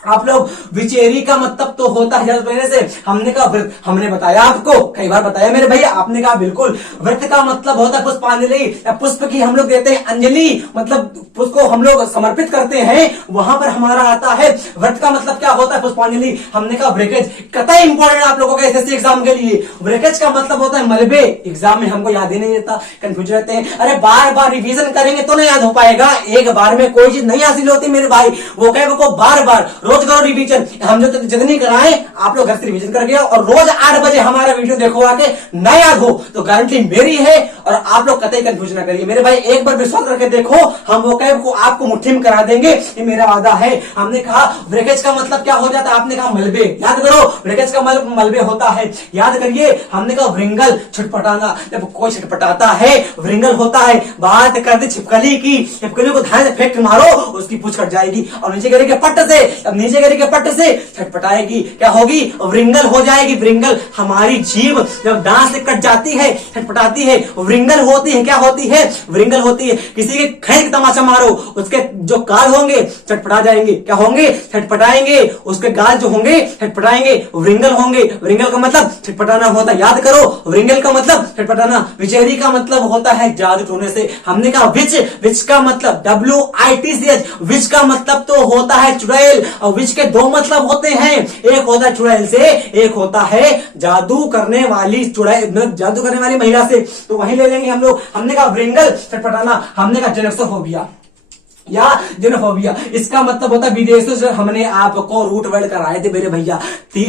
आप लोग। विचेरी का मतलब तो होता है जल से। हमने कहा व्रत, हमने बताया आपको कई बार बताया मेरे भैया। आपने कहा बिल्कुल। व्रत का मतलब होता है पुष्पांजलि, या पुष्प की हम लोग देते हैं अंजलि, मतलब पुष्प को हम लोग समर्पित करते हैं, वहां पर हमारा आता है व्रत का मतलब क्या होता है? पुष्पांजलि। हमने कहा ब्रेकेज, कतई इंपॉर्टेंट आप लोगों के एसएससी एग्जाम के लिए। ब्रेकेज का मतलब होता है मलबे। एग्जाम में हमको याद ही नहीं रहता, कंफ्यूज रहते हैं। अरे बार बार रिवीजन करेंगे तो नहीं याद हो पाएगा। एक बार में कोई चीज नहीं हासिल होती मेरे भाई, वो कहेगा को बार बार रोज करो रिवीजन। हम जो जितनी कराएं आप लोग घर से रिवीजन करके और रोज 8 बजे हमारा वीडियो देखो आके, ना याद हो तो गारंटी मेरी है, और आप लोग कतई कंफ्यूज ना करिए मेरे भाई। एक बार विश्वास करके देखो, हम वो कैब को आपको मुट्ठी में करा देंगे, ये मेरा वादा है। हमने कहा ब्रेकेज का मतलब क्या हो जाता है? आपने कहा मलबे। याद करो ब्रेकेज का मलबे होता है। याद करिए। हमने कहा व्रिंगल, छटपटाना। जब कोई छटपटाता है व्रिंगल होता है। बात कर दी छिपकली की, छिपकली को ध्यान से फेंक मारो, उसकी पूंछ कट जाएगी, और नीचे करेंगे पट्ट से, अब नीचे करेंगे पट्ट से छटपटाएगी, क्या होगी? व्रिंगल हो जाएगी। व्रिंगल हमारी जीभ जब दांत से कट जाती है, छटपटाती है, व्रिंगल होती है। क्या होती है? व्रिंगल होती है। किसी के खैर तमाचा मारो, उसके जो गाल होंगे छटपटा जाएंगे, क्या होंगे? छटपटाएंगे। उसके गाल जो होंगे छटपटाएंगे, व्रिंगल होंगे। व्रिंगल का मतलब छटपटाना होता है। याद करो व्रिंगल का मतलब छटपटाना। विचेरी का मतलब होता है जादू टोने से। हमने कहा विच, विच का मतलब WITCH, विच का मतलब तो होता है चुड़ैल, और विच के दो मतलब होते हैं, एक होता है चुड़ैल से, एक होता है जादू करने वाली चुड़ैल, मतलब जादू करने वाली महिला से। तो वहीं ले लेंगे हम लोग। हमने कहा व्रिंगल छटपटाना, हमने कहा जेलक्सोफोबिया। या जेनोफोबिया, इसका मतलब होता है विदेशों से हमने आपको रूट वर्ड कराए थे मेरे भैया।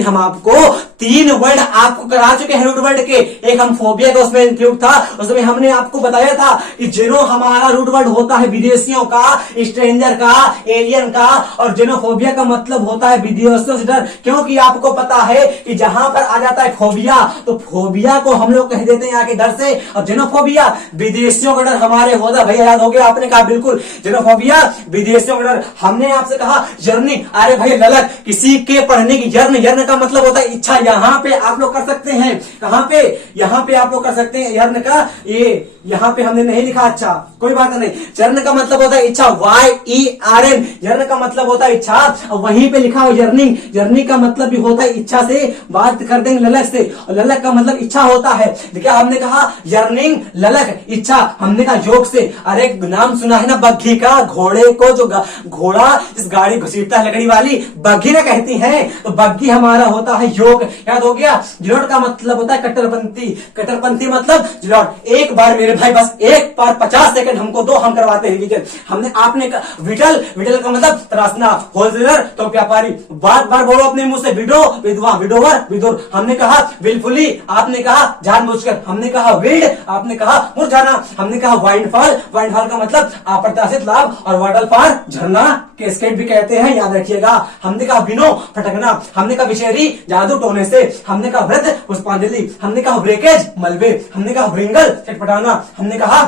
हम आपको 3 वर्ड आपको करा चुके हैं रूट वर्ड के। एक हम फोबिया का उसमें इंक्लूड था, उसमें हमने आपको बताया था कि जेनो हमारा रूट वर्ड होता है विदेशियों का, स्ट्रेंजर का, एलियन का, और जेनोफोबिया का मतलब होता है विदेशियों से डर। क्योंकि आपको पता है कि जहां पर आ जाता है फोबिया, तो फोबिया को हम लोग कह देते हैं यहाँ के डर से, और जेनोफोबिया विदेशियों का डर हमारे होता। भैया याद हो गया आपने कहा बिल्कुल, जेनोफोबिया विदेशियों का डर। हमने आपसे कहा जर्नी, अरे भाई ललक, किसी के पढ़ने की जर्न, जर्न का मतलब होता है इच्छा। यहां पे आप लोग कर सकते हैं, कहां पे, यहां पे आप लोग कर सकते हैं जर्न का, ये यहां पे हमने नहीं लिखा, अच्छा कोई बात नहीं। जर्न का मतलब होता है इच्छा, YERN, जर्न का मतलब होता है इच्छा, और वहीं पे लिखा हो जर्निंग, जर्नी का मतलब भी होता है इच्छा से, बात कर देंगे ललक से, और ललक का मतलब इच्छा होता है। क्या हमने कहा, जर्निंग, ललक, इच्छा, हमने कहा योग से। अरे नाम सुना है ना बग्घी का, घोड़े को जो घोड़ा इस गाड़ी घसीटता है लकड़ी वाली, बग्घी ना कहती है, तो बग्घी हमारा होता है योग। याद हो गया। जिलोट का मतलब होता है कट्टरपंथी, कट्टरपंथी मतलब जिलोट। एक बार मेरे भाई, बस एक बार 50 सेकंड हमको दो, हम करवाते हैं रिवीजन। हमने आपने विटल, विटल का मतलब त्रासना, होलसेलर तो व्यापारी। बार बार बोलो अपने मुंह से, विडो, विधवा, विडोवर, विदुर। हमने कहा विलफुली, आपने कहा जानबूझकर। हमने कहा विल्ड, आपने कहा मुरझाना। हमने कहा वाइंडफॉल, वाइंडफॉल का मतलब अप्रत्याशित लाभ, और वाटरफॉल झरना, कैस्केड भी कहते हैं, याद रखिएगा। हमने कहा विनो, फटकना। हमने कहा विषेरी, जादू टोने से। हमने कहा व्रत, पुष्पांजलि। हमने कहा ब्रेकेज, मलबे। हमने कहा व्रिंगल, चटपटाना। हमने कहा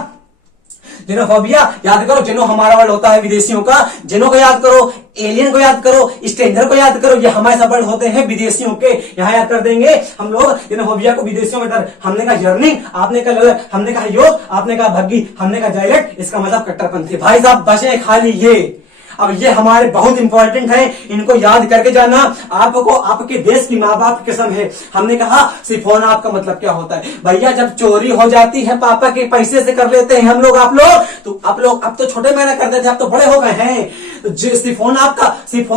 जेनोफोबिया, याद करो, जेनो हमारा वर्ड होता है विदेशियों का। जेनो को याद करो, एलियन को याद करो, स्ट्रेंजर को याद करो, ये हमारे सब वर्ड होते हैं विदेशियों के। यहां याद कर देंगे हम लोग जेनोफोबिया को, विदेशियों का डर। हमने कहा जर्निंग, आपने कहा ललक। हमने कहा योग, आपने कहा भग्गी। हमने कहा डायरेक्ट, इसका मतलब कट्टरपंथी। भाई साहब बचे खाली ये। अब ये हमारे बहुत इंपॉर्टेंट है, इनको याद करके जाना। आपको आपके देश की माँ बाप की कसम है। हमने कहा सिफोन आपका मतलब क्या होता है भैया, जब चोरी हो जाती है पापा के पैसे से कर लेते हैं हम लोग, आप लोग तो आप लोग अब तो छोटे मैंने करते थे, अब तो बड़े हो गए हैं। तो सिफोन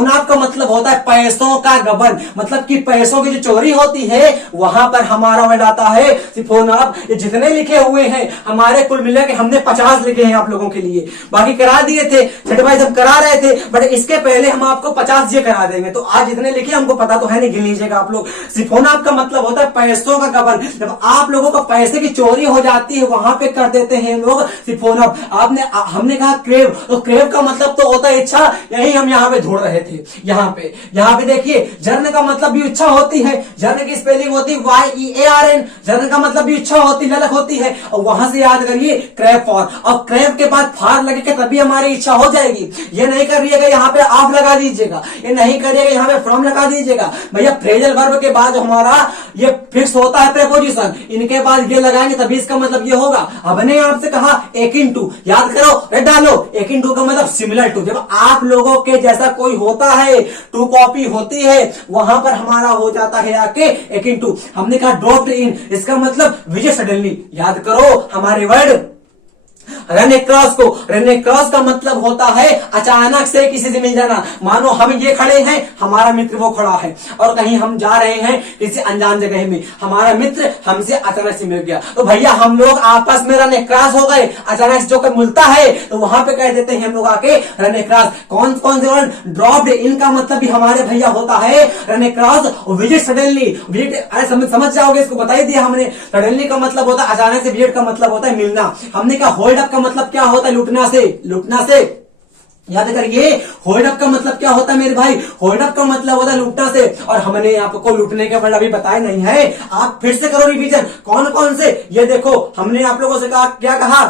आपका मतलब होता है पैसों का गबन, मतलब कि पैसों की जो चोरी होती है वहां पर हमारा वर्ड आता है सिफोन आप। ये जितने लिखे हुए हैं हमारे कुल मिला के हमने 50 लिखे हैं आप लोगों के लिए, बाकी करा दिए थे छठे भाई जब करा रहे थे, बट इसके पहले हम आपको 50 ये करा देंगे। तो आज जितने लिखे हमको पता तो है नहीं, गिन लीजिएगा आप लोग। सिफोन आपका मतलब होता है पैसों का गबन, जब आप लोगों को पैसे की चोरी हो जाती है वहां पे कर देते हैं लोग सिफोन। हमने कहा क्रेव, तो क्रेव का मतलब तो होता है इच्छा, यही हम यहाँ पे ढूंढ रहे थे। यहाँ पे देखिए, जर्न का मतलब भी इच्छा होती है, जर्न की स्पेलिंग होती है YEARN, जर्न का मतलब भी इच्छा होती, ललक होती है। और वहां से याद करिए क्रैव फॉर, और क्रैव के बाद फार लगेगा तभी हमारी इच्छा हो जाएगी। ये नहीं करिएगा यहाँ पे आप लगा दीजिएगा, ये नहीं करिएगा यहाँ पे फ्रॉम लगा दीजिएगा भैया। फ्रेजल वर्ब के बाद हमारा ये फिक्स होता है प्रेपोजिशन, इनके बाद ये लगाएंगे तभी इसका मतलब ये होगा। हमने आपसे कहा एकिन टू, याद करो, डालो। एकिन टू का मतलब सिमिलर टू, जब आप लोगों के जैसा कोई होता है, टू कॉपी होती है, वहां पर हमारा हो जाता है आके एकिन टू। हमने कहा ड्रॉप्ड इन, इसका मतलब विजय सडनली। याद करो हमारे वर्ड रन अक्रॉस को, रन अक्रॉस का मतलब होता है अचानक से किसी से मिल जाना। मानो हम ये खड़े हैं, हमारा मित्र वो खड़ा है, और कहीं हम जा रहे हैं किसी अनजान जगह में, हमारा मित्र हमसे अचानक से मिल गया, तो भैया हम लोग आपस में रन अक्रॉस हो गए। अचानक से जो मिलता है तो वहां पे कह देते हैं हम लोग आके रन अक्रॉस। कौन कौन से वर्ड, ड्रॉप्ड इन का मतलब भी हमारे भैया होता है run across, visit suddenly. Visit समझ जाओगे, इसको बता ही दिया हमने। सडनली का मतलब होता है अचानक से, विजिट का मतलब होता है मिलना। हमने कहा होल्ड अप का मतलब क्या होता है, लूटना से, लूटना से। याद करिए होल्ड अप का मतलब क्या होता है मेरे भाई, होल्ड अप का मतलब होता है लूटना से। और हमने आपको लूटने के वर्ड अभी बताए नहीं है, आप फिर से करो रिवीजन। कौन कौन से, ये देखो हमने आप लोगों से कहा, क्या कहा,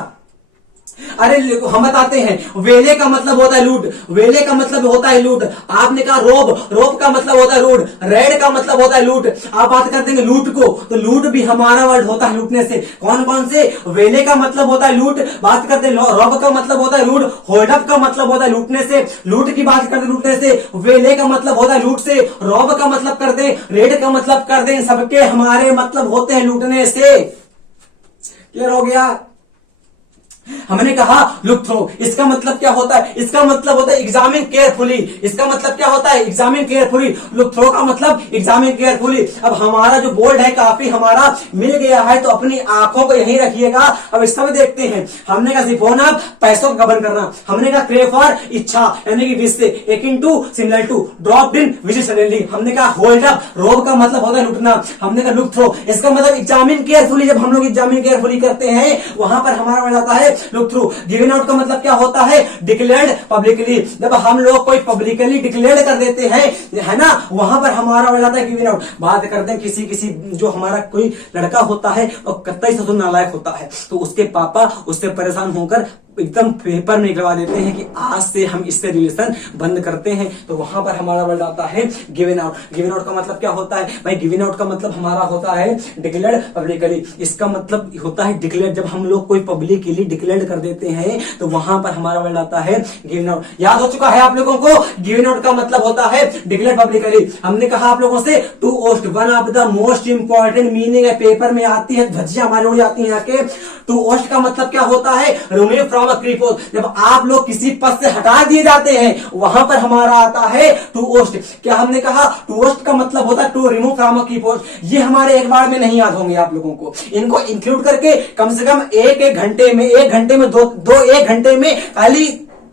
अरे हम बताते हैं। वेले का मतलब होता है लूट, वेले का मतलब होता है लूट। आपने कहा रोब, रोब का मतलब होता है रूड, रेड का मतलब होता है लूट। आप बात कर देंगे लूट को, तो लूट भी हमारा वर्ड होता है लूटने से। कौन कौन से, वेले का मतलब होता है लूट, बात करते हैं रॉब का मतलब होता है रूड, होल्ड अप का मतलब होता है लूटने से, लूट की बात करते लूटने से, वेले का मतलब होता है लूट से, रॉब का मतलब करते, रेड का मतलब करते, सबके हमारे मतलब होते हैं लूटने से। क्लियर हो गया। हमने कहा लुक थ्रो, इसका मतलब क्या होता है? इसका मतलब होता है एग्जामिन केयरफुली। इसका मतलब क्या होता है? Examine carefully. लुक थ्रो का मतलब एग्जामिन केयरफुली। अब हमारा जो बोर्ड है काफी हमारा मिल गया है, तो अपनी आंखों को यहीं रखिएगा। अब इसका भी देखते हैं। हमने कहा सिफोन ऑफ, पैसों का गबन करना। हमने कहा क्रेव फॉर, इच्छा यानी कि विश से। एक into similar to, drop in visit suddenly. हमने कहा होल्ड अप, रोब का मतलब होता है लुटना। हमने कहा लुक थ्रो, इसका मतलब एग्जामिन केयरफुली। जब हम लोग एग्जामिन केयरफुली करते हैं वहां पर हमारा बन जाता है लुक थ्रू। गिवन आउट का मतलब क्या होता है? Declared publicly. जब हम लोग कोई पब्लिकली डिक्लेयर कर देते हैं, है ना, वहां पर हमारा बन जाता है गिवन आउट। बात करते हैं किसी जो हमारा कोई लड़का होता है और कतई से तो नालायक होता है, तो उसके पापा उससे परेशान होकर एकदम पेपर में निकलवा देते हैं कि आज से हम इससे रिलेशन बंद करते हैं, तो वहां पर हमारा वर्ड आता है गिवन आउट। गिवन आउट का मतलब क्या होता है भाई? गिवन आउट का मतलब हमारा होता है डिक्लेयर्ड पब्लिकली। इसका मतलब होता है डिक्लेयर। जब हम लोग कोई पब्लिकली डिक्लेयर कर देते हैं तो वहां पर हमारा वर्ड आता है गिवन आउट। याद हो चुका है आप लोगों को? गिवन आउट का मतलब होता है डिक्लेयर पब्लिकली। हमने कहा आप लोगों से to oust, one of the most important meaning है, पेपर में आती है, धज्जियां हमारी उड़ जाती हैं आके। टू ओस्ट का मतलब क्या होता है? रिमूव फ्रॉम अ क्रीपोस्ट। जब आप लोग किसी पद से हटा दिए जाते हैं वहां पर हमारा आता है टू ओस्ट। क्या हमने कहा? टू ओस्ट का मतलब होता है टू रिमूव फ्रॉम अ क्रीपोस्ट। ये हमारे एक बार में नहीं याद होंगे आप लोगों को, इनको इंक्लूड करके कम से कम एक घंटे में एक घंटे में खाली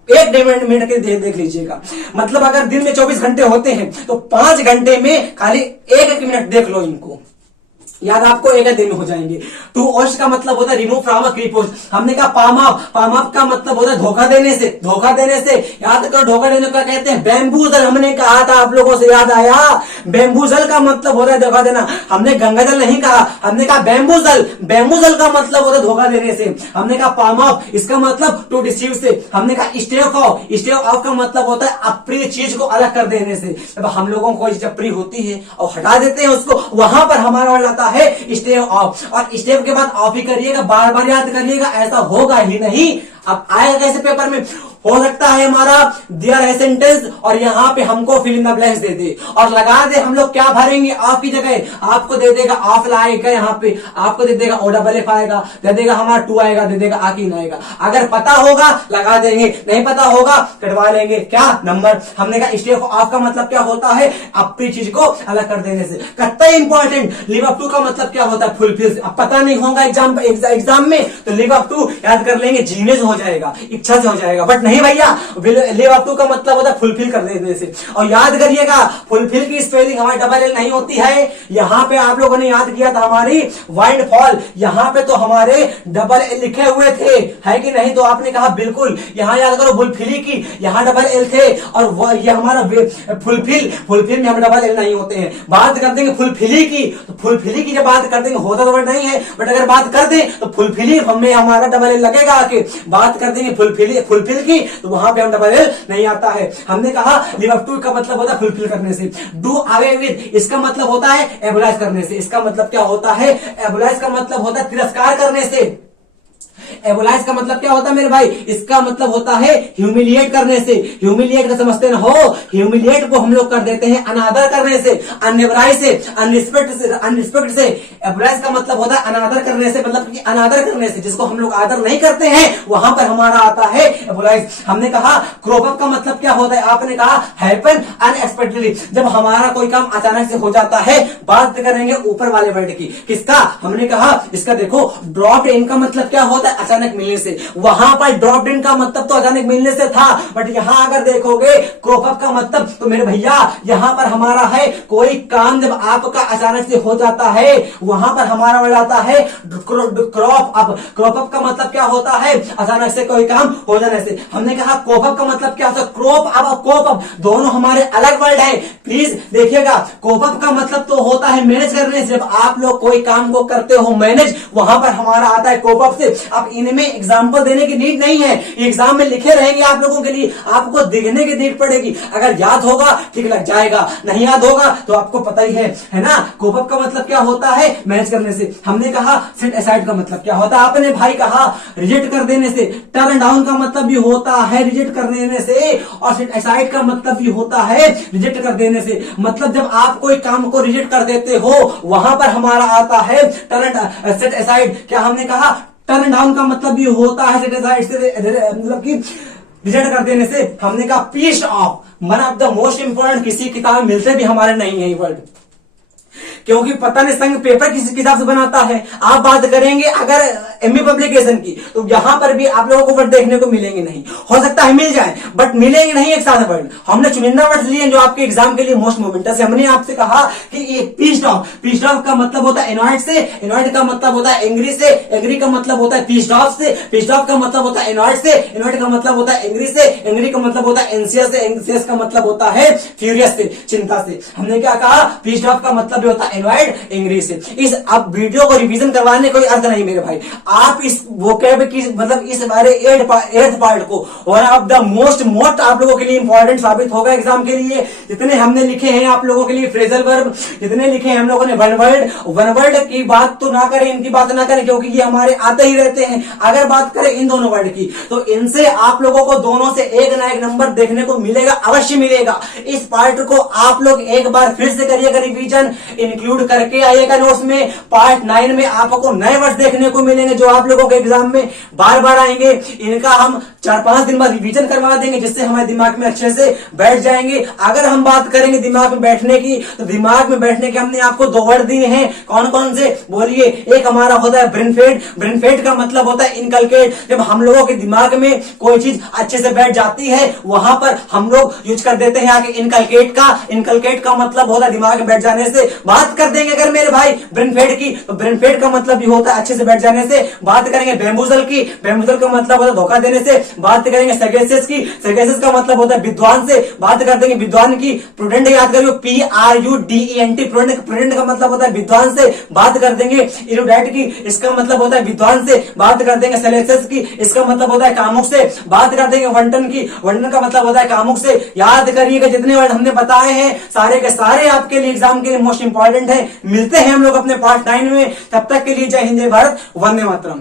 एक मिनट के देख लीजिएगा। मतलब अगर दिन में 24 घंटे होते हैं तो 5 घंटे में खाली एक मिनट देख लो इनको, याद आपको एक दिन में हो जाएंगे। टू ओस्ट का मतलब होता है रिमूव फ्रॉम अ क्रीपोस्ट। हमने कहा पाम अप का मतलब होता है धोखा देने से। धोखा देने से याद करो, धोखा देने को कहते हैं बैम्बूजल। हमने कहा था आप लोगों से, याद आया? बैम्बूजल का मतलब होता है धोखा देना। हमने गंगाजल नहीं कहा, हमने कहा बैम्बूजल। बैम्बूजल का मतलब होता है धोखा देने से। हमने कहा पाम अप, इसका मतलब टू डिसीव से। हमने कहा स्टेप ऑफ, स्टेप ऑफ का मतलब होता है अप्रिय चीज को अलग कर देने से। जब हम लोगों को कोई चीज अप्रिय होती है और हटा देते हैं उसको, वहां पर हमारा वर्ड आता है स्टेप ऑफ। और स्टेप के बाद ऑफ ही करिएगा, बार बार याद करिएगा, ऐसा होगा ही नहीं। अब आएगा कैसे पेपर में? हो सकता है हमारा दिया रहे सेंटेंस और यहाँ पे हमको फिल इन द ब्लैंक्स दे दे और लगा दे। हम लोग क्या भरेंगे? ऑफ की जगह आपको दे देगा ऑफ लाएगा, यहाँ पे आपको दे देगा ओ डबल एफ आएगा, दे देगा हमारा टू आएगा, दे देगा आकीन आएगा। अगर पता होगा लगा देंगे, नहीं पता होगा कटवा लेंगे। क्या नंबर? हमने कहा स्टेप ऑफ का मतलब क्या होता है? अपनी चीज को अलग कर देने से। कतई इंपॉर्टेंट। लिव अप टू का मतलब क्या होता है? फुलफिल। अब पता नहीं होगा एग्जाम में तो लिव अप टू याद कर लेंगे, जीने से हो जाएगा, इच्छा से हो जाएगा। बट नहीं भैया, लिव अप टू का मतलब होता है फुलफिल कर देने से। और याद करिएगा फुलफिल की स्पेलिंग हमारी डबल एल नहीं होती है। यहाँ पे आप लोगों ने याद किया था हमारी वाइल्ड फॉल, यहाँ पे तो हमारे डबल एल लिखे हुए थे, है कि नहीं? तो आपने कहा बिल्कुल। यहाँ याद करो बुलफिली की, यहाँ डबल एल थे और ये हमारा फुलफिल में हम डबल एल नहीं होते हैं। बात कर देंगे फुलफिली की, तो फुलफिली की जब बात कर देंगे होता तो वर्ड नहीं है, बट अगर बात कर दें तो फुलफिली हमें हमारा डबल एल लगेगा आके। बात कर देंगे फुलफिल की तो वहां पे हम डबल एल नहीं आता है। हमने कहा लिव अप टू का मतलब होता है फुलफिल करने से। डू अवे विद, इसका मतलब होता है एबोलाइज करने से। इसका मतलब क्या होता है? एबोलाइज का मतलब होता है तिरस्कार करने से। एबोलाइज का मतलब क्या होता है मेरे भाई? इसका मतलब होता है ह्यूमिलिएट करने से। ह्यूमिलिएट का समझते ना हो? ह्यूमिलिएट को हम लोग कर देते हैं अनादर करने से, अनएबराइज से, अनरिस्पेक्ट से। एबोलाइज का मतलब होता है अनादर करने से, मतलब कि अनादर करने से, जिसको हम लोग आदर नहीं करते हैं वहां पर हमारा आता है एबोलाइज। हमने कहा क्रॉप अप का मतलब क्या होता है? आपने कहा हैपन अनएक्सपेक्टेडली, जब हमारा कोई काम अचानक से हो जाता है। बात करेंगे ऊपर वाले वर्ड की, किसका? हमने कहा इसका देखो ड्रॉप इन का मतलब क्या होता है? अचानक मिलने से। वहां पर ड्रॉप इन का मतलब तो अचानक मिलने से था, बट यहां अगर देखोगे क्रॉप अप का मतलब, तो मेरे भैया यहां पर हमारा है कोई काम जब आपका अचानक से हो जाता है वहां पर हमारा वर्ड आता है क्रॉप अप। क्रॉप अप का मतलब क्या होता है? अचानक से कोई काम हो जाने से। हमने कहा क्रॉप अप का मतलब क्या होता है? क्रॉप अप, कोप अप दोनों हमारे अलग वर्ड है, प्लीज देखिएगा। क्रॉप अप का मतलब तो होता है मैनेज करने से। जब आप लोग कोई काम को करते हो मैनेज, वहां पर हमारा आता है क्रॉप अप से। अब इनमें एग्जाम्पल देने की नीड नहीं है, एग्जाम में लिखे रहेंगे आप लोगों के लिए, आपको देखने की नीड पड़ेगी। अगर याद होगा ठीक लग जाएगा, नहीं याद होगा तो आपको पता ही है ना? कोप अप का मतलब क्या होता है? मैनेज करने से। हमने कहा सेट असाइड का मतलब क्या होता है? आपने भाई कहा रिजेक्ट कर देने से। टर्न डाउन का मतलब भी होता है रिजेक्ट कर देने से, और सेट असाइड का मतलब भी होता है रिजेक्ट कर देने से। मतलब जब आप कोई काम को रिजेक्ट कर देते हो वहां पर हमारा आता है टर्न सेट असाइड। क्या हमने कहा टर्न डाउन का मतलब ये होता है मतलब कि रिजेक्ट कर देने से। हमने कहा pieced of, one of the most important, किसी किताब में मिलते भी हमारे नहीं है ये वर्ड, क्योंकि पता नहीं संघ पेपर किसी किताब से बनाता है। आप बात करेंगे अगर एमबी पब्लिकेशन की, तो यहां पर भी आप लोगों को वर्ड देखने को मिलेंगे नहीं। हो सकता है मिल जाए, बट मिलेंगे नहीं एक साथ वर्ड। हमने चुनिंदा वर्ड लिए जो आपके एग्जाम के लिए मोस्ट मोमेंटस है। हमने आपसे कहा कि ये पीस्ड ऑफ का मतलब होता है एनॉयड से, एनॉयड का मतलब होता है एंग्री से, एंग्री का मतलब होता है पीस्ड ऑफ से, पीस्ड ऑफ का मतलब होता है एनॉयड से, एनॉयड का मतलब होता है एंग्री से, एंग्री का मतलब होता है एंसियस से, एंसियस का मतलब होता है फ्यूरियस से, चिंता से। हमने क्या कहा, पीस्ड ऑफ का मतलब भी होता है एनॉयड एंग्री से। इस अब वीडियो को रिवीजन करवाने कोई अर्थ नहीं मेरे भाई। आप इस वोकैब की मतलब इस हमारे एथ पार्ट को वन ऑफ द मोस्ट आप लोगों के लिए इंपॉर्टेंट साबित होगा एग्जाम के लिए। जितने हमने लिखे हैं आप लोगों के लिए फ्रेजल वर्ब, जितने लिखे हैं हम लोगों ने वन वर्ड की बात तो ना करें, इनकी बात ना करें, क्योंकि ये हमारे आते ही रहते हैं। अगर बात करें इन दोनों वर्ड की, तो इनसे आप लोगों को दोनों से एक ना एक नंबर देखने को मिलेगा, अवश्य मिलेगा। इस पार्ट को आप लोग एक बार फिर से करिएगा रिवीजन, इंक्लूड करके आइएगा नोट्स में। पार्ट 9 में आपको नए वर्ड देखने को मिलेंगे जो आप लोगों के एग्जाम में बार बार आएंगे। इनका हम 4-5 दिन बाद रिवीजन करवा देंगे, जिससे हमारे दिमाग में अच्छे से बैठ जाएंगे। अगर हम बात करेंगे दिमाग में बैठने की, तो दिमाग में बैठने के हमने आपको 2 वर्ड दिए हैं। कौन कौन से बोलिए? एक हमारा होता है ब्रेनफेड। ब्रेनफेड का मतलब होता है इनकलकेट। जब हम लोगों के दिमाग में कोई चीज अच्छे से बैठ जाती है, वहां पर हम लोग यूज कर देते हैं आगे इनकलकेट का। इनकलकेट का मतलब होता है दिमाग में बैठ जाने से। बात कर देंगे अगर मेरे भाई ब्रेनफेड की, तो ब्रेनफेड का मतलब भी होता है अच्छे से बैठ जाने से। बात करेंगे बेम्बुजल की, बेम्बुजल का मतलब होता है धोखा देने से। बात करेंगे सगेसिस की, सगेसिस का मतलब होता है विद्वान से। बात कर देंगे विद्वान की। प्रूडेंट याद करिए, PRUDENT, प्रूडेंट का मतलब होता है विद्वान से। बात कर देंगे इरुडाइट की, इसका मतलब होता है विद्वान से। बात कर देंगे सेलेसियस की, इसका मतलब होता है कामुक से। बात कर देंगे वंटन की, वंटन का मतलब होता है कामुक से। याद करिएगा जितने वर्ड हमने बताए हैं सारे के सारे आपके लिए एग्जाम के लिए मोस्ट इंपॉर्टेंट है। मिलते हैं हम लोग अपने पार्ट 9 में। तब तक के लिए जय हिंद जय भारत, वंदे मातरम।